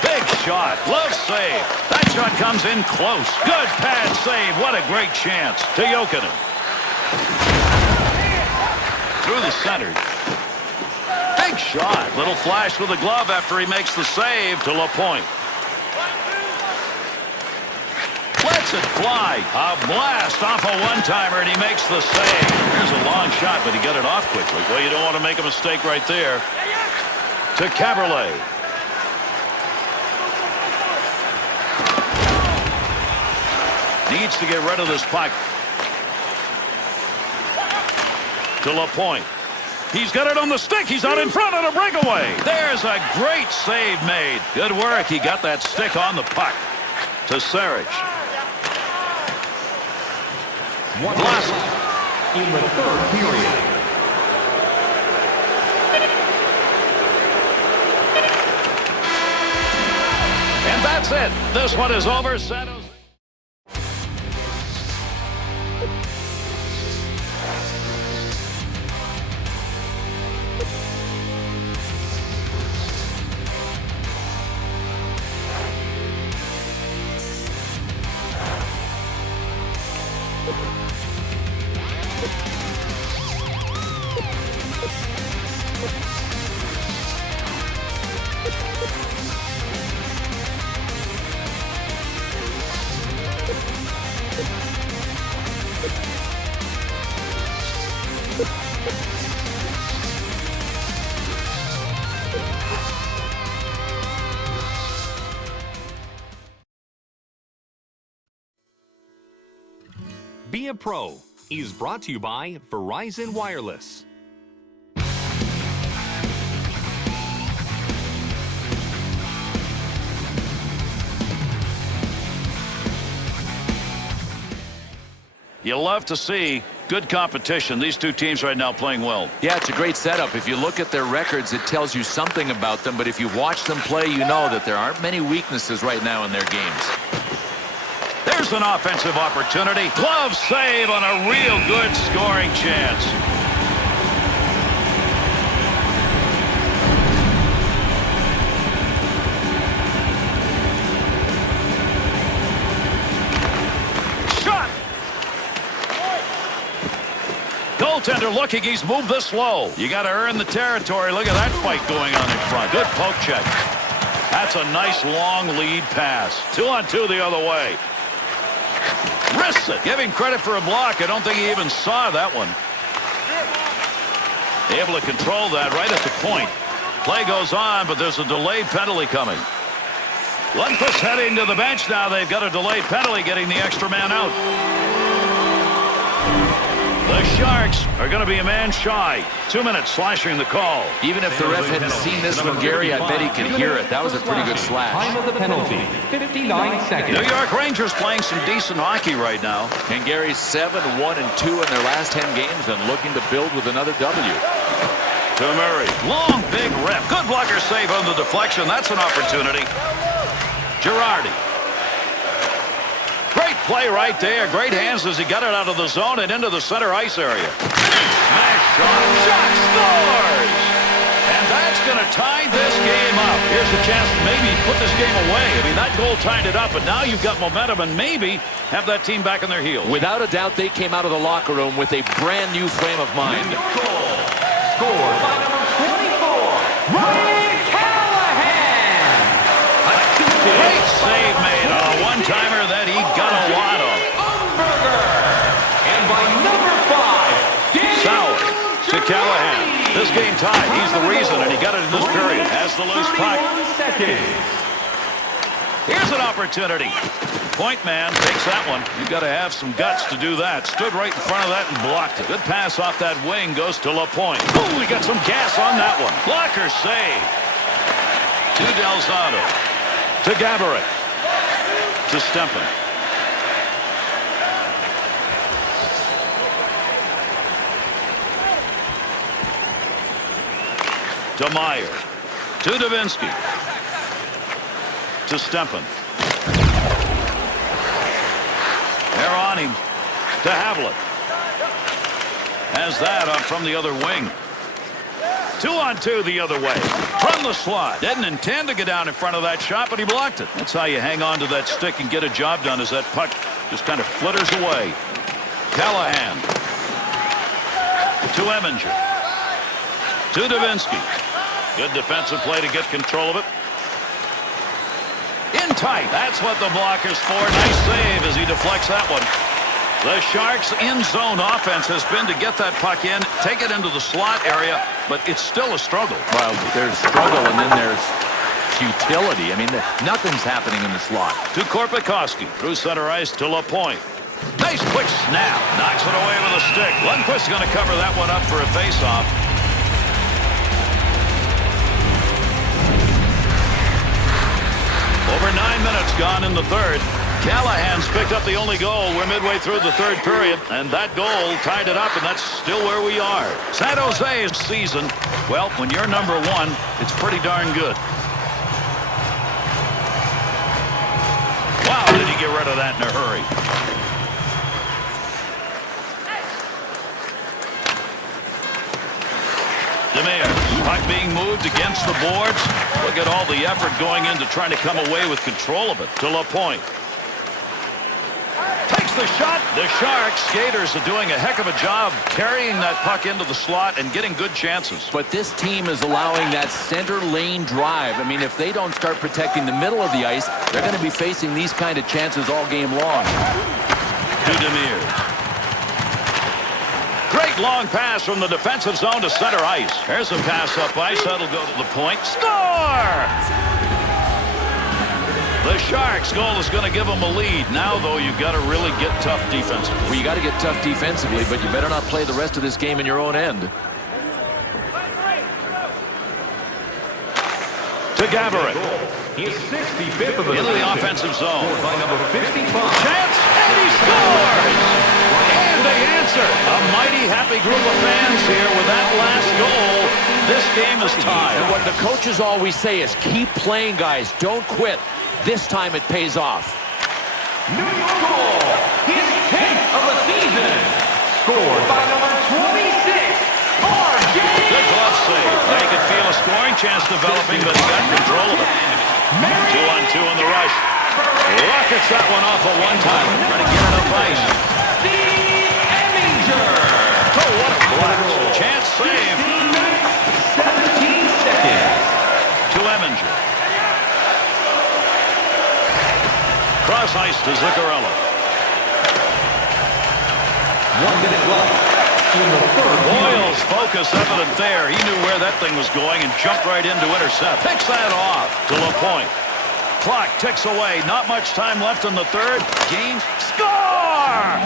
Big shot. Glove save. That shot comes in close. Good pad save. What a great chance. To Jokinen. Through the center. Big shot. Little flash with the glove after he makes the save to LaPointe. Lets it fly. A blast off a one-timer, and he makes the save. Here's a long shot, but he got it off quickly. Well, you don't want to make a mistake right there. To Caberlet. Needs to get rid of this puck. To LaPointe. He's got it on the stick. He's out in front on a breakaway. There's a great save made. Good work. He got that stick on the puck. To Sarich. Blast in the third period. And that's it. This one is over. San Jose. Be a Pro is brought to you by Verizon Wireless. You love to see good competition. These two teams right now playing well. Yeah, it's a great setup. If you look at their records, it tells you something about them. But if you watch them play, you know that there aren't many weaknesses right now in their games. There's an offensive opportunity. Glove save on a real good scoring chance. Goaltender looking, he's moved this low. You got to earn the territory. Look at that fight going on in front. Good poke check. That's a nice long lead pass. 2-on-2 the other way. Wrists it. Give him credit for a block. I don't think he even saw that one. Able to control that right at the point. Play goes on, but there's a delayed penalty coming. Lundqvist heading to the bench now. They've got a delayed penalty, getting the extra man out. The Sharks are going to be a man shy. 2 minutes slashing the call. Even if the ref hadn't seen this one, Gary, I bet he could hear it. That was a pretty good slash. Time of the penalty, 59 seconds. New York Rangers playing some decent hockey right now. And Gary's 7-1-2 in their last 10 games and looking to build with another W. To Murray. Long, big rip. Good blocker save on the deflection. That's an opportunity. Girardi. Great play right there. Great hands as he got it out of the zone and into the center ice area. Smash shot. Shot scores! And that's going to tie this game up. Here's a chance to maybe put this game away. I mean, that goal tied it up, but now you've got momentum and maybe have that team back on their heels. Without a doubt, they came out of the locker room with a brand new frame of mind. Goal. Scored by number 24, Ryan Callahan. Great save made on a one-timer that he got a lot of. And by number 5, Sauer to Callahan. This game tied. He's the reason, and he got it in this period. Has the loose puck. Here's an opportunity. Point man takes that one. You've got to have some guts to do that. Stood right in front of that and blocked it. Good pass off that wing. Goes to LaPointe. Ooh, he got some gas on that one. Blocker save. To Delzato. To Gaborik. To Stempen. To Meyer. To Davinsky. To Stempen. They're on him. To Havlat. Has that on from the other wing. 2-on-2 the other way. From the slot. Didn't intend to get down in front of that shot, but he blocked it. That's how you hang on to that stick and get a job done, as that puck just kind of flitters away. Callahan. To Eminger. To Davinsky. Good defensive play to get control of it. In tight. That's what the blocker's for. Nice save as he deflects that one. The Sharks' in-zone offense has been to get that puck in, take it into the slot area, but it's still a struggle. Well, there's struggle and then there's futility. I mean, nothing's happening in the slot. To Korpikoski. Through center ice to LaPointe. Nice quick snap. Knocks it away with a stick. Lundqvist is going to cover that one up for a face-off. Over 9 minutes gone in the third. Callahan's picked up the only goal. We're midway through the third period, and that goal tied it up, and that's still where we are. San Jose's season, well, when you're number one, it's pretty darn good. Wow, did he get rid of that in a hurry. Demers, puck being moved against the boards. Look at all the effort going into trying to come away with control of it. To LaPointe. Takes the shot. The Sharks skaters are doing a heck of a job carrying that puck into the slot and getting good chances. But this team is allowing that center lane drive. I mean, if they don't start protecting the middle of the ice, they're going to be facing these kind of chances all game long. To Demers. Great long pass from the defensive zone to center ice. Here's a pass up ice. That'll go to the point. Score! The Sharks' goal is going to give them a lead. Now, though, you've got to really get tough defensively. Well, you got to get tough defensively, but you better not play the rest of this game in your own end. To Gaborik. He's 65th of the into the offensive zone. By number 55. Chance, and he scores! buzzer. A mighty happy group of fans here with that last goal. This game is tied. And what the coaches always say is keep playing, guys. Don't quit. This time it pays off. New York goal. His 10th of the season. Scored by number 26, RJ. Good glove save. Now you could feel a scoring chance developing, but he got control of it. 2-on-2 in the rush. Rockets that one off a one-timer. Trying to get it up ice. Oh, what a blast. Chance save. 16 minutes, 17 seconds. To Eminger. Cross ice to Zuccarello. 1 minute left in the third. Boyle's focus evident there. He knew where that thing was going and jumped right in to intercept. Picks that off to LaPointe. Clock ticks away. Not much time left in the third. James score!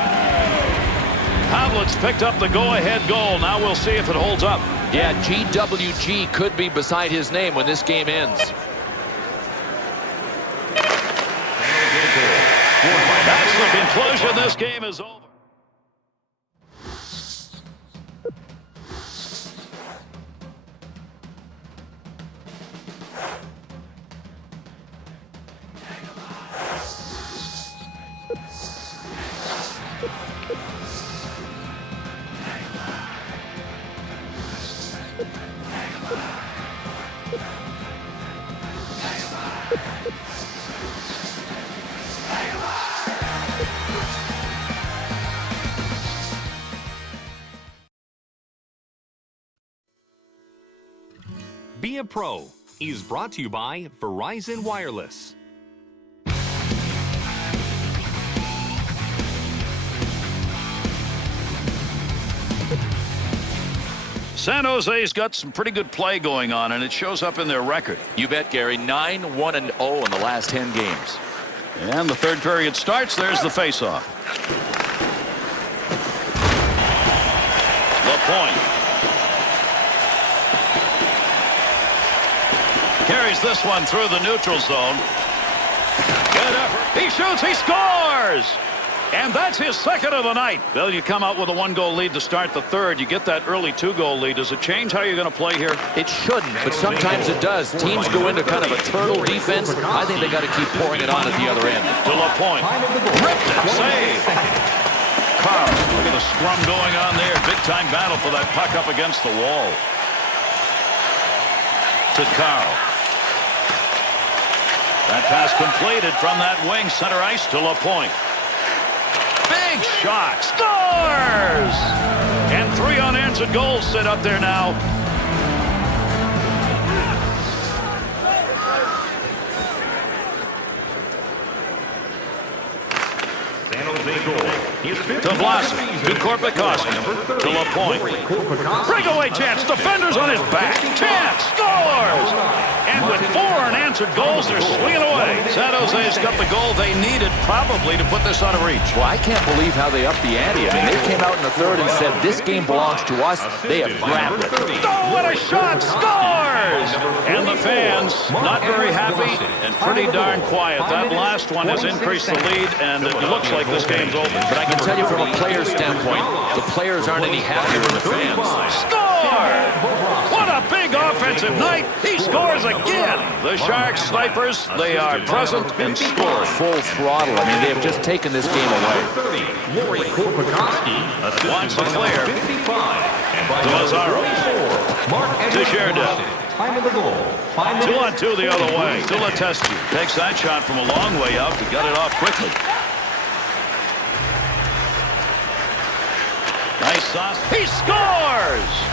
Havlic's picked up the go-ahead goal. Now we'll see if it holds up. Yeah, GWG could be beside his name when this game ends. That's the conclusion. This game is over. Be a Pro is brought to you by Verizon Wireless. San Jose's got some pretty good play going on, and it shows up in their record. You bet, Gary. 9-1-0 in the last 10 games. And the third period starts. There's the faceoff. LaPointe. Carries this one through the neutral zone. Good effort. He shoots. He scores. And that's his second of the night. Well, you come out with a one-goal lead to start the third. You get that early two-goal lead. Does it change how you're going to play here? It shouldn't, but sometimes it does. Teams go into kind of a turtle defense. I think they got to keep pouring it on at the other end. To LaPointe. Ripped it. Save. Carl. Look at the scrum going on there. Big-time battle for that puck up against the wall. To Carl. That pass completed from that wing center ice to LaPointe. Big shot. Scores! And 3 unanswered goals sit up there now. San Jose goal. To Vlasic. To Korpikoski. To LaPointe. Breakaway chance. Defenders on his back. Chance. Scores! And with 4 unanswered goals, they're swinging away. San Jose's got the goal they needed probably to put this out of reach. Well, I can't believe how they upped the ante. I mean, they came out in the third and said, this game belongs to us. They have grabbed it. Oh, what a shot! Scores! And the fans not very happy and pretty darn quiet. That last one has increased the lead, and it looks like this game's over. But I can tell you from a player's standpoint, the players aren't any happier than the fans. Score! What a big offensive night! He scores again! The Sharks snipers, they are present and score. Full throttle. I mean, they have just taken this game away. Wants to clear. To Mazzaro. To Sherdell. Time of the goal. 2-on-2 the other way. To Letestu. Takes that shot from a long way out. He got it off quickly. Nice sauce. He scores!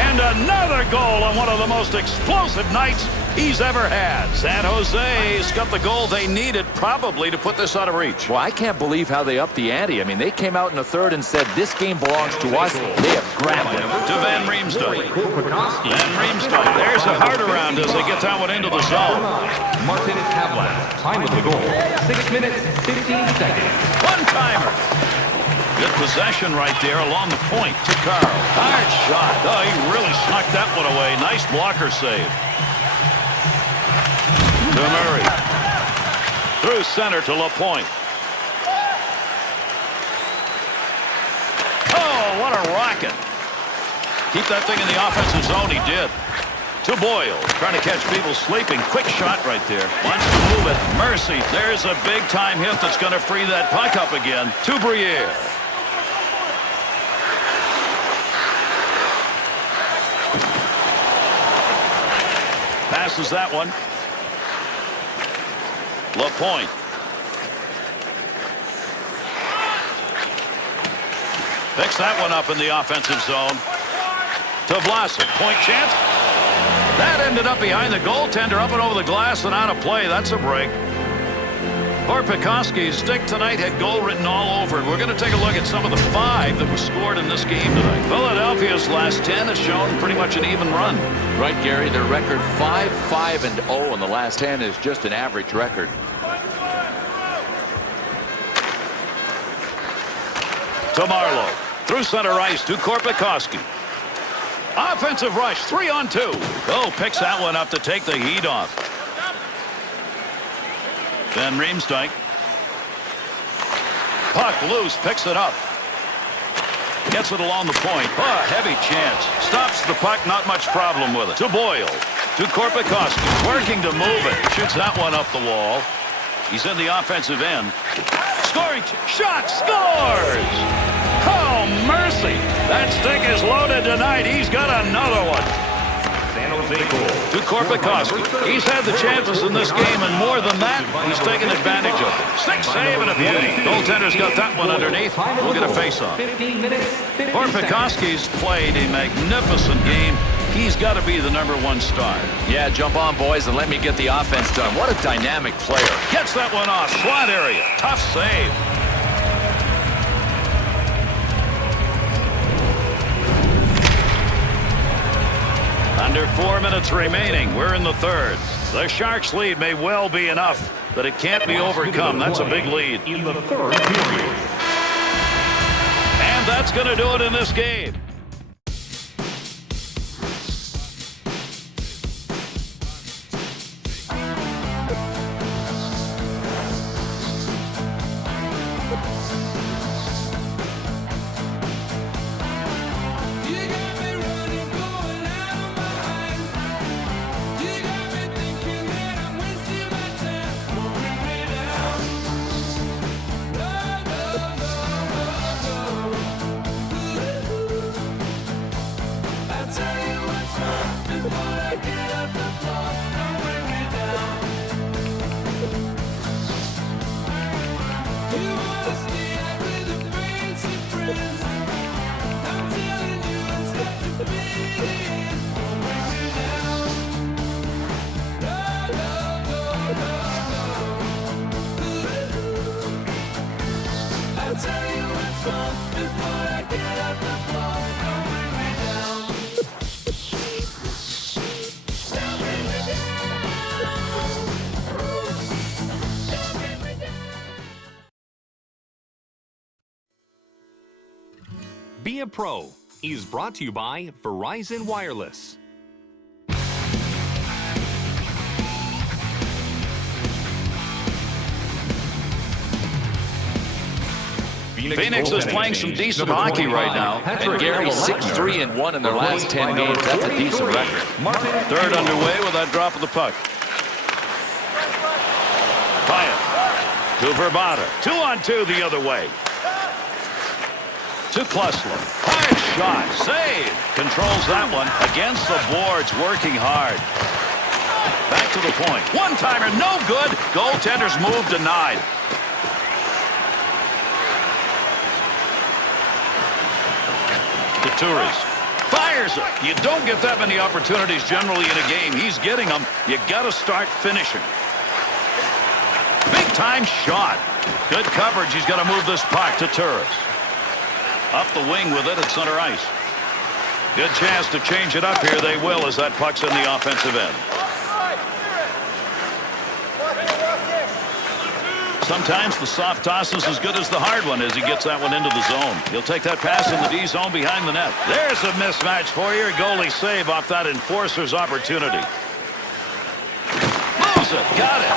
And another goal on one of the most explosive nights he's ever had. San Jose's got the goal they needed probably to put this out of reach. Well, I can't believe how they upped the ante. I mean, they came out in the third and said, this game belongs to us. They have grabbed it. To Van Riemsdyk. Van Riemsdyk. There's a heart around as they get that one into the zone. Martin Havlat. Time of the goal. 6 minutes, 15 seconds. One-timer. Good possession right there along the point to Carl. Hard shot. Oh, he really snuck that one away. Nice blocker save. To Murray. Through center to LaPointe. Oh, what a rocket. Keep that thing in the offensive zone. He did. To Boyle, trying to catch people sleeping. Quick shot right there. Wants to move it. Mercy. There's a big-time hit that's going to free that puck up again. To Briere. Passes that one. LaPointe. Picks that one up in the offensive zone. To Vlasic. Point chance. That ended up behind the goaltender, up and over the glass and out of play. That's a break. Korpikoski's stick tonight had goal written all over it. We're going to take a look at some of the 5 that were scored in this game tonight. Philadelphia's last 10 has shown pretty much an even run. Right, Gary, their record 5-5-0 in the last 10 is just an average record. To Marlowe. Through center ice to Korpikoski. Offensive rush, 3-on-2. Oh, picks that one up to take the heat off. Van Riemsdyk. Puck loose, picks it up. Gets it along the point. Oh, heavy chance. Stops the puck, not much problem with it. To Boyle. To Korpikoski. Working to move it. Shoots that one up the wall. He's in the offensive end. Scoring shot, scores! Oh, mercy. That stick is loaded tonight. He's got another one. To Korpikoski. He's had the chances in this game, and more than that, he's taken advantage of it. Stick save and a beauty. Goaltender's got that one underneath. We'll get a face-off. Korpikoski's played a magnificent game. He's got to be the #1 star. Yeah, jump on, boys, and let me get the offense done. What a dynamic player. Gets that one off. Slot area. Tough save. Under 4 minutes remaining. We're in the third. The Sharks' lead may well be enough, but it can't be overcome. That's a big lead. In the third period. And that's going to do it in this game. Be a Pro is brought to you by Verizon Wireless. Phoenix is playing some decent hockey right now. And Gary, 6-3-1 in their last 10 games. That's a decent record. Third underway with that drop of the puck. Pyatt to Verbata. 2-on-2 the other way. To Klesler. Hard shot. Save. Controls that one. Against the boards. Working hard. Back to the point. One-timer. No good. Goaltender's move denied. To Turris. Fires it. You don't get that many opportunities generally in a game. He's getting them. You got to start finishing. Big-time shot. Good coverage. He's got to move this puck to Turris. Up the wing with it at center ice. Good chance to change it up here. They will as that puck's in the offensive end. Sometimes the soft toss is as good as the hard one as he gets that one into the zone. He'll take that pass in the D zone behind the net. There's a mismatch for you. Goalie save off that enforcer's opportunity. Moves it. Got it.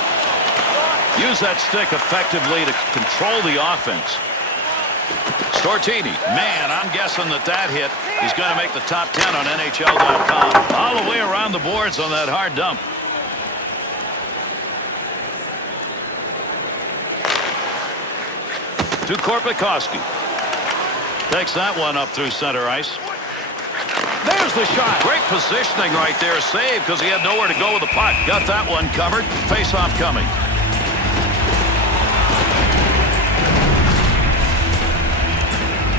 Use that stick effectively to control the offense. Stortini, man, I'm guessing that hit is going to make the top 10 on NHL.com. All the way around the boards on that hard dump. To Korpikoski. Takes that one up through center ice. There's the shot. Great positioning right there. Save because he had nowhere to go with the puck. Got that one covered. Face-off coming.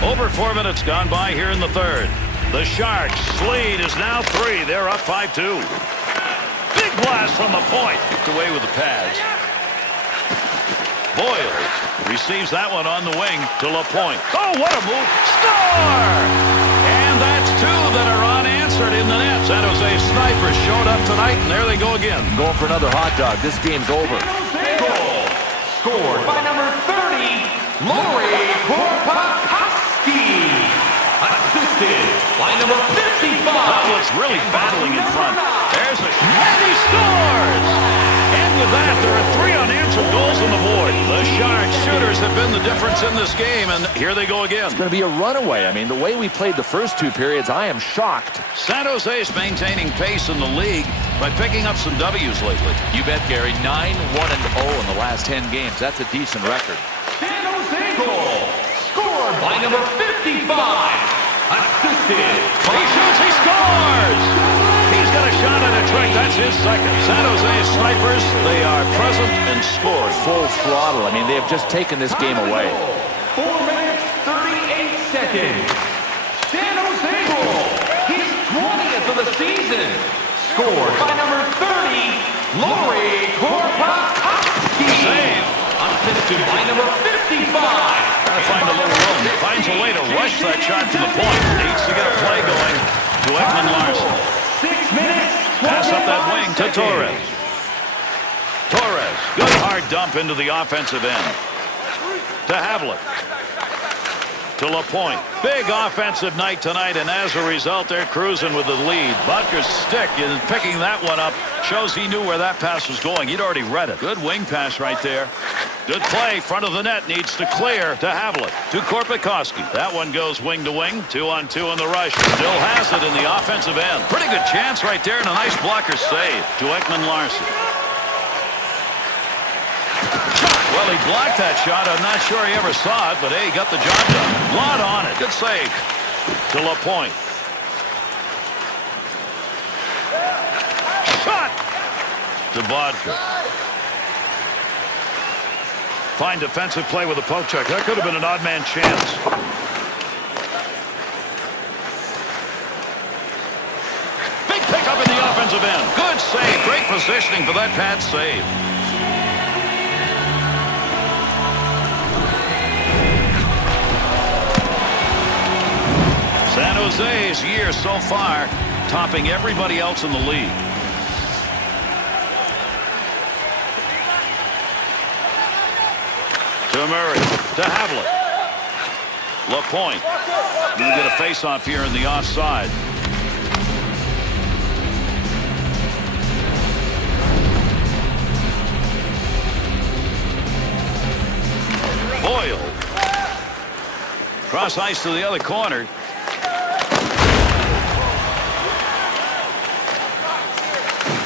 Over 4 minutes gone by here in the third. The Sharks' lead is now 3. They're up 5-2. Big blast from the point. Kicked away with the pads. Boyle receives that one on the wing to LaPointe. Oh, what a move. Score! And that's 2 that are unanswered in the net. San Jose Snipers showed up tonight, and there they go again. Going for another hot dog. This game's over. Goal scored by number 30, Lori Korpikoski. Assisted by number 55. Buffalo's really battling in front. There's a shot. And he scores! And with that, there are 3 unanswered goals on the board. The Sharks shooters have been the difference in this game, and here they go again. It's going to be a runaway. I mean, the way we played the first 2 periods, I am shocked. San Jose is maintaining pace in the league by picking up some W's lately. You bet, Gary. 9-1-0 in the last 10 games. That's a decent record. San Jose goal scored by number 55. Assisted. He shoots, he scores! He's got a shot and a trick. That's his second. San Jose Snipers, they are present and scoring. Full throttle. I mean, they have just taken this game away. 4 minutes, 38 seconds. San Jose goal. His 20th of the season. Scored by number 30, Lori Korpikoski. Save. Assisted by number 55. Trying to find a little room. Finds a way to rush that shot to the point. Needs to get a play going to Ekman Larson. 6 minutes. Pass up that wing to Torres. Torres. Good hard dump into the offensive end. To Havlat. To LaPointe. Big offensive night tonight, and as a result, they're cruising with the lead. Butker's stick in picking that one up shows he knew where that pass was going. He'd already read it. Good wing pass right there. Good play. Front of the net needs to clear to Havlat. To Korpikoski. That one goes wing to wing. 2-on-2 in the rush. Still has it in the offensive end. Pretty good chance right there, and a nice blocker save to Ekman Larson. Well, he blocked that shot. I'm not sure he ever saw it, but hey, he got the job done. Lot on it. Good save to LaPointe. Shot to Bodker. Fine defensive play with a poke check. That could have been an odd man chance. Big pickup in the offensive end. Good save. Great positioning for that pad save. San Jose's year so far topping everybody else in the league. To Murray. To Havlat. LaPointe. You get a face-off here in the offside. Boyle. Cross ice to the other corner.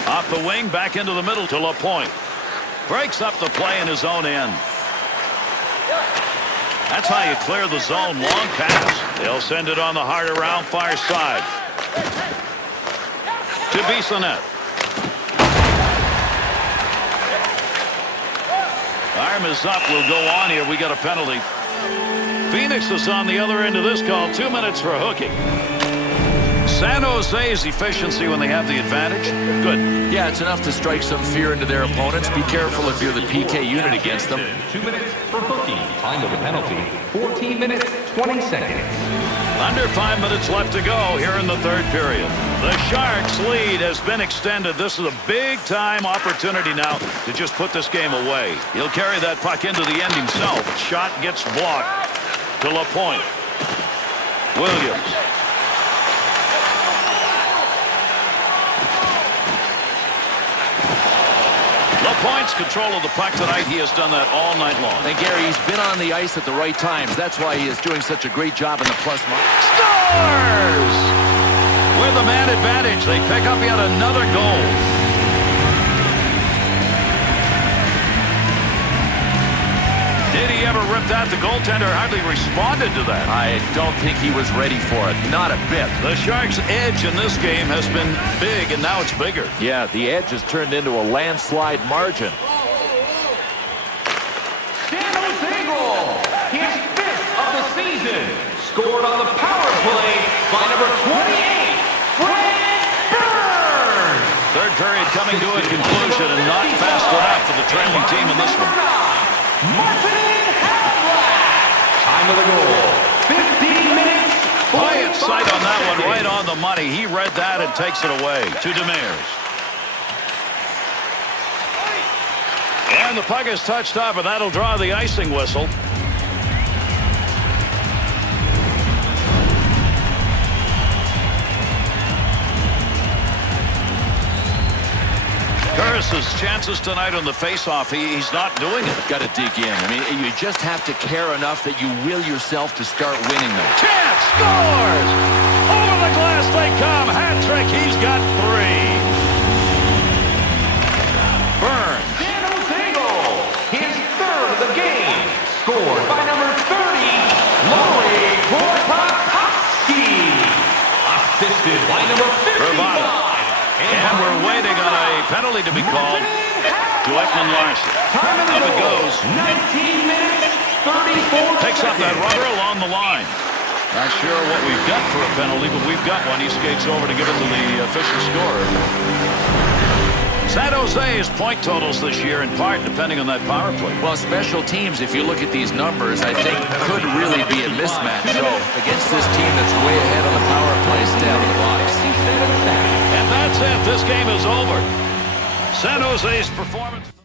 Off the wing, back into the middle to LaPointe. Breaks up the play in his own end. That's how you clear the zone. Long pass. They'll send it on the hard around far side. To Bissonnette. Arm is up. We'll go on here. We got a penalty. Phoenix is on the other end of this call. 2 minutes for hooking. San Jose's efficiency when they have the advantage, good. Yeah, it's enough to strike some fear into their opponents. Be careful if you're the PK unit against them. 2 minutes for hooking. Time of the penalty, 14 minutes, 20 seconds. Under 5 minutes left to go here in the third period. The Sharks' lead has been extended. This is a big-time opportunity now to just put this game away. He'll carry that puck into the end himself. Shot gets blocked to LaPointe. Williams. points, control of the puck tonight. He has done that all night long. And Gary, he's been on the ice at the right times. That's why he is doing such a great job in the plus minus. Scores! With the man advantage, they pick up yet another goal. Did he ever rip that? The goaltender hardly responded to that. I don't think he was ready for it. Not a bit. The Sharks' edge in this game has been big, and now it's bigger. Yeah, the edge has turned into a landslide margin. San Jose goal, his 5th of the season, scored on the power play by number 28, Brent Burns. Third period coming to a conclusion, and not fast enough for the trailing team in this one. Time of the goal, 15 minutes. Quiet sight on that one, right on the money. He read that and takes it away to Demers. And the puck is touched up, and that'll draw the icing whistle. Curtis's chances tonight on the face-off, he's not doing it. Got to dig in. I mean, you just have to care enough that you will yourself to start winning them. Chance scores! Over the glass they come. Hat trick. He's got 3. Burns. San Jose goal, his 3rd of the game, scored by number 30, Laurie Korpakowski. Assisted by number 55. And we're waiting on a penalty to be called to Ekman Larson. Up it goes. 19 minutes, 34 Takes up that rubber along the line. Not sure what we've got for a penalty, but we've got one. He skates over to give it to the official scorer. San Jose's point totals this year, in part, depending on that power play. Well, special teams, if you look at these numbers, I think could really be a mismatch. So, against this team that's way ahead on the power play, stay out of the box. And that's it. This game is over. San Jose's performance...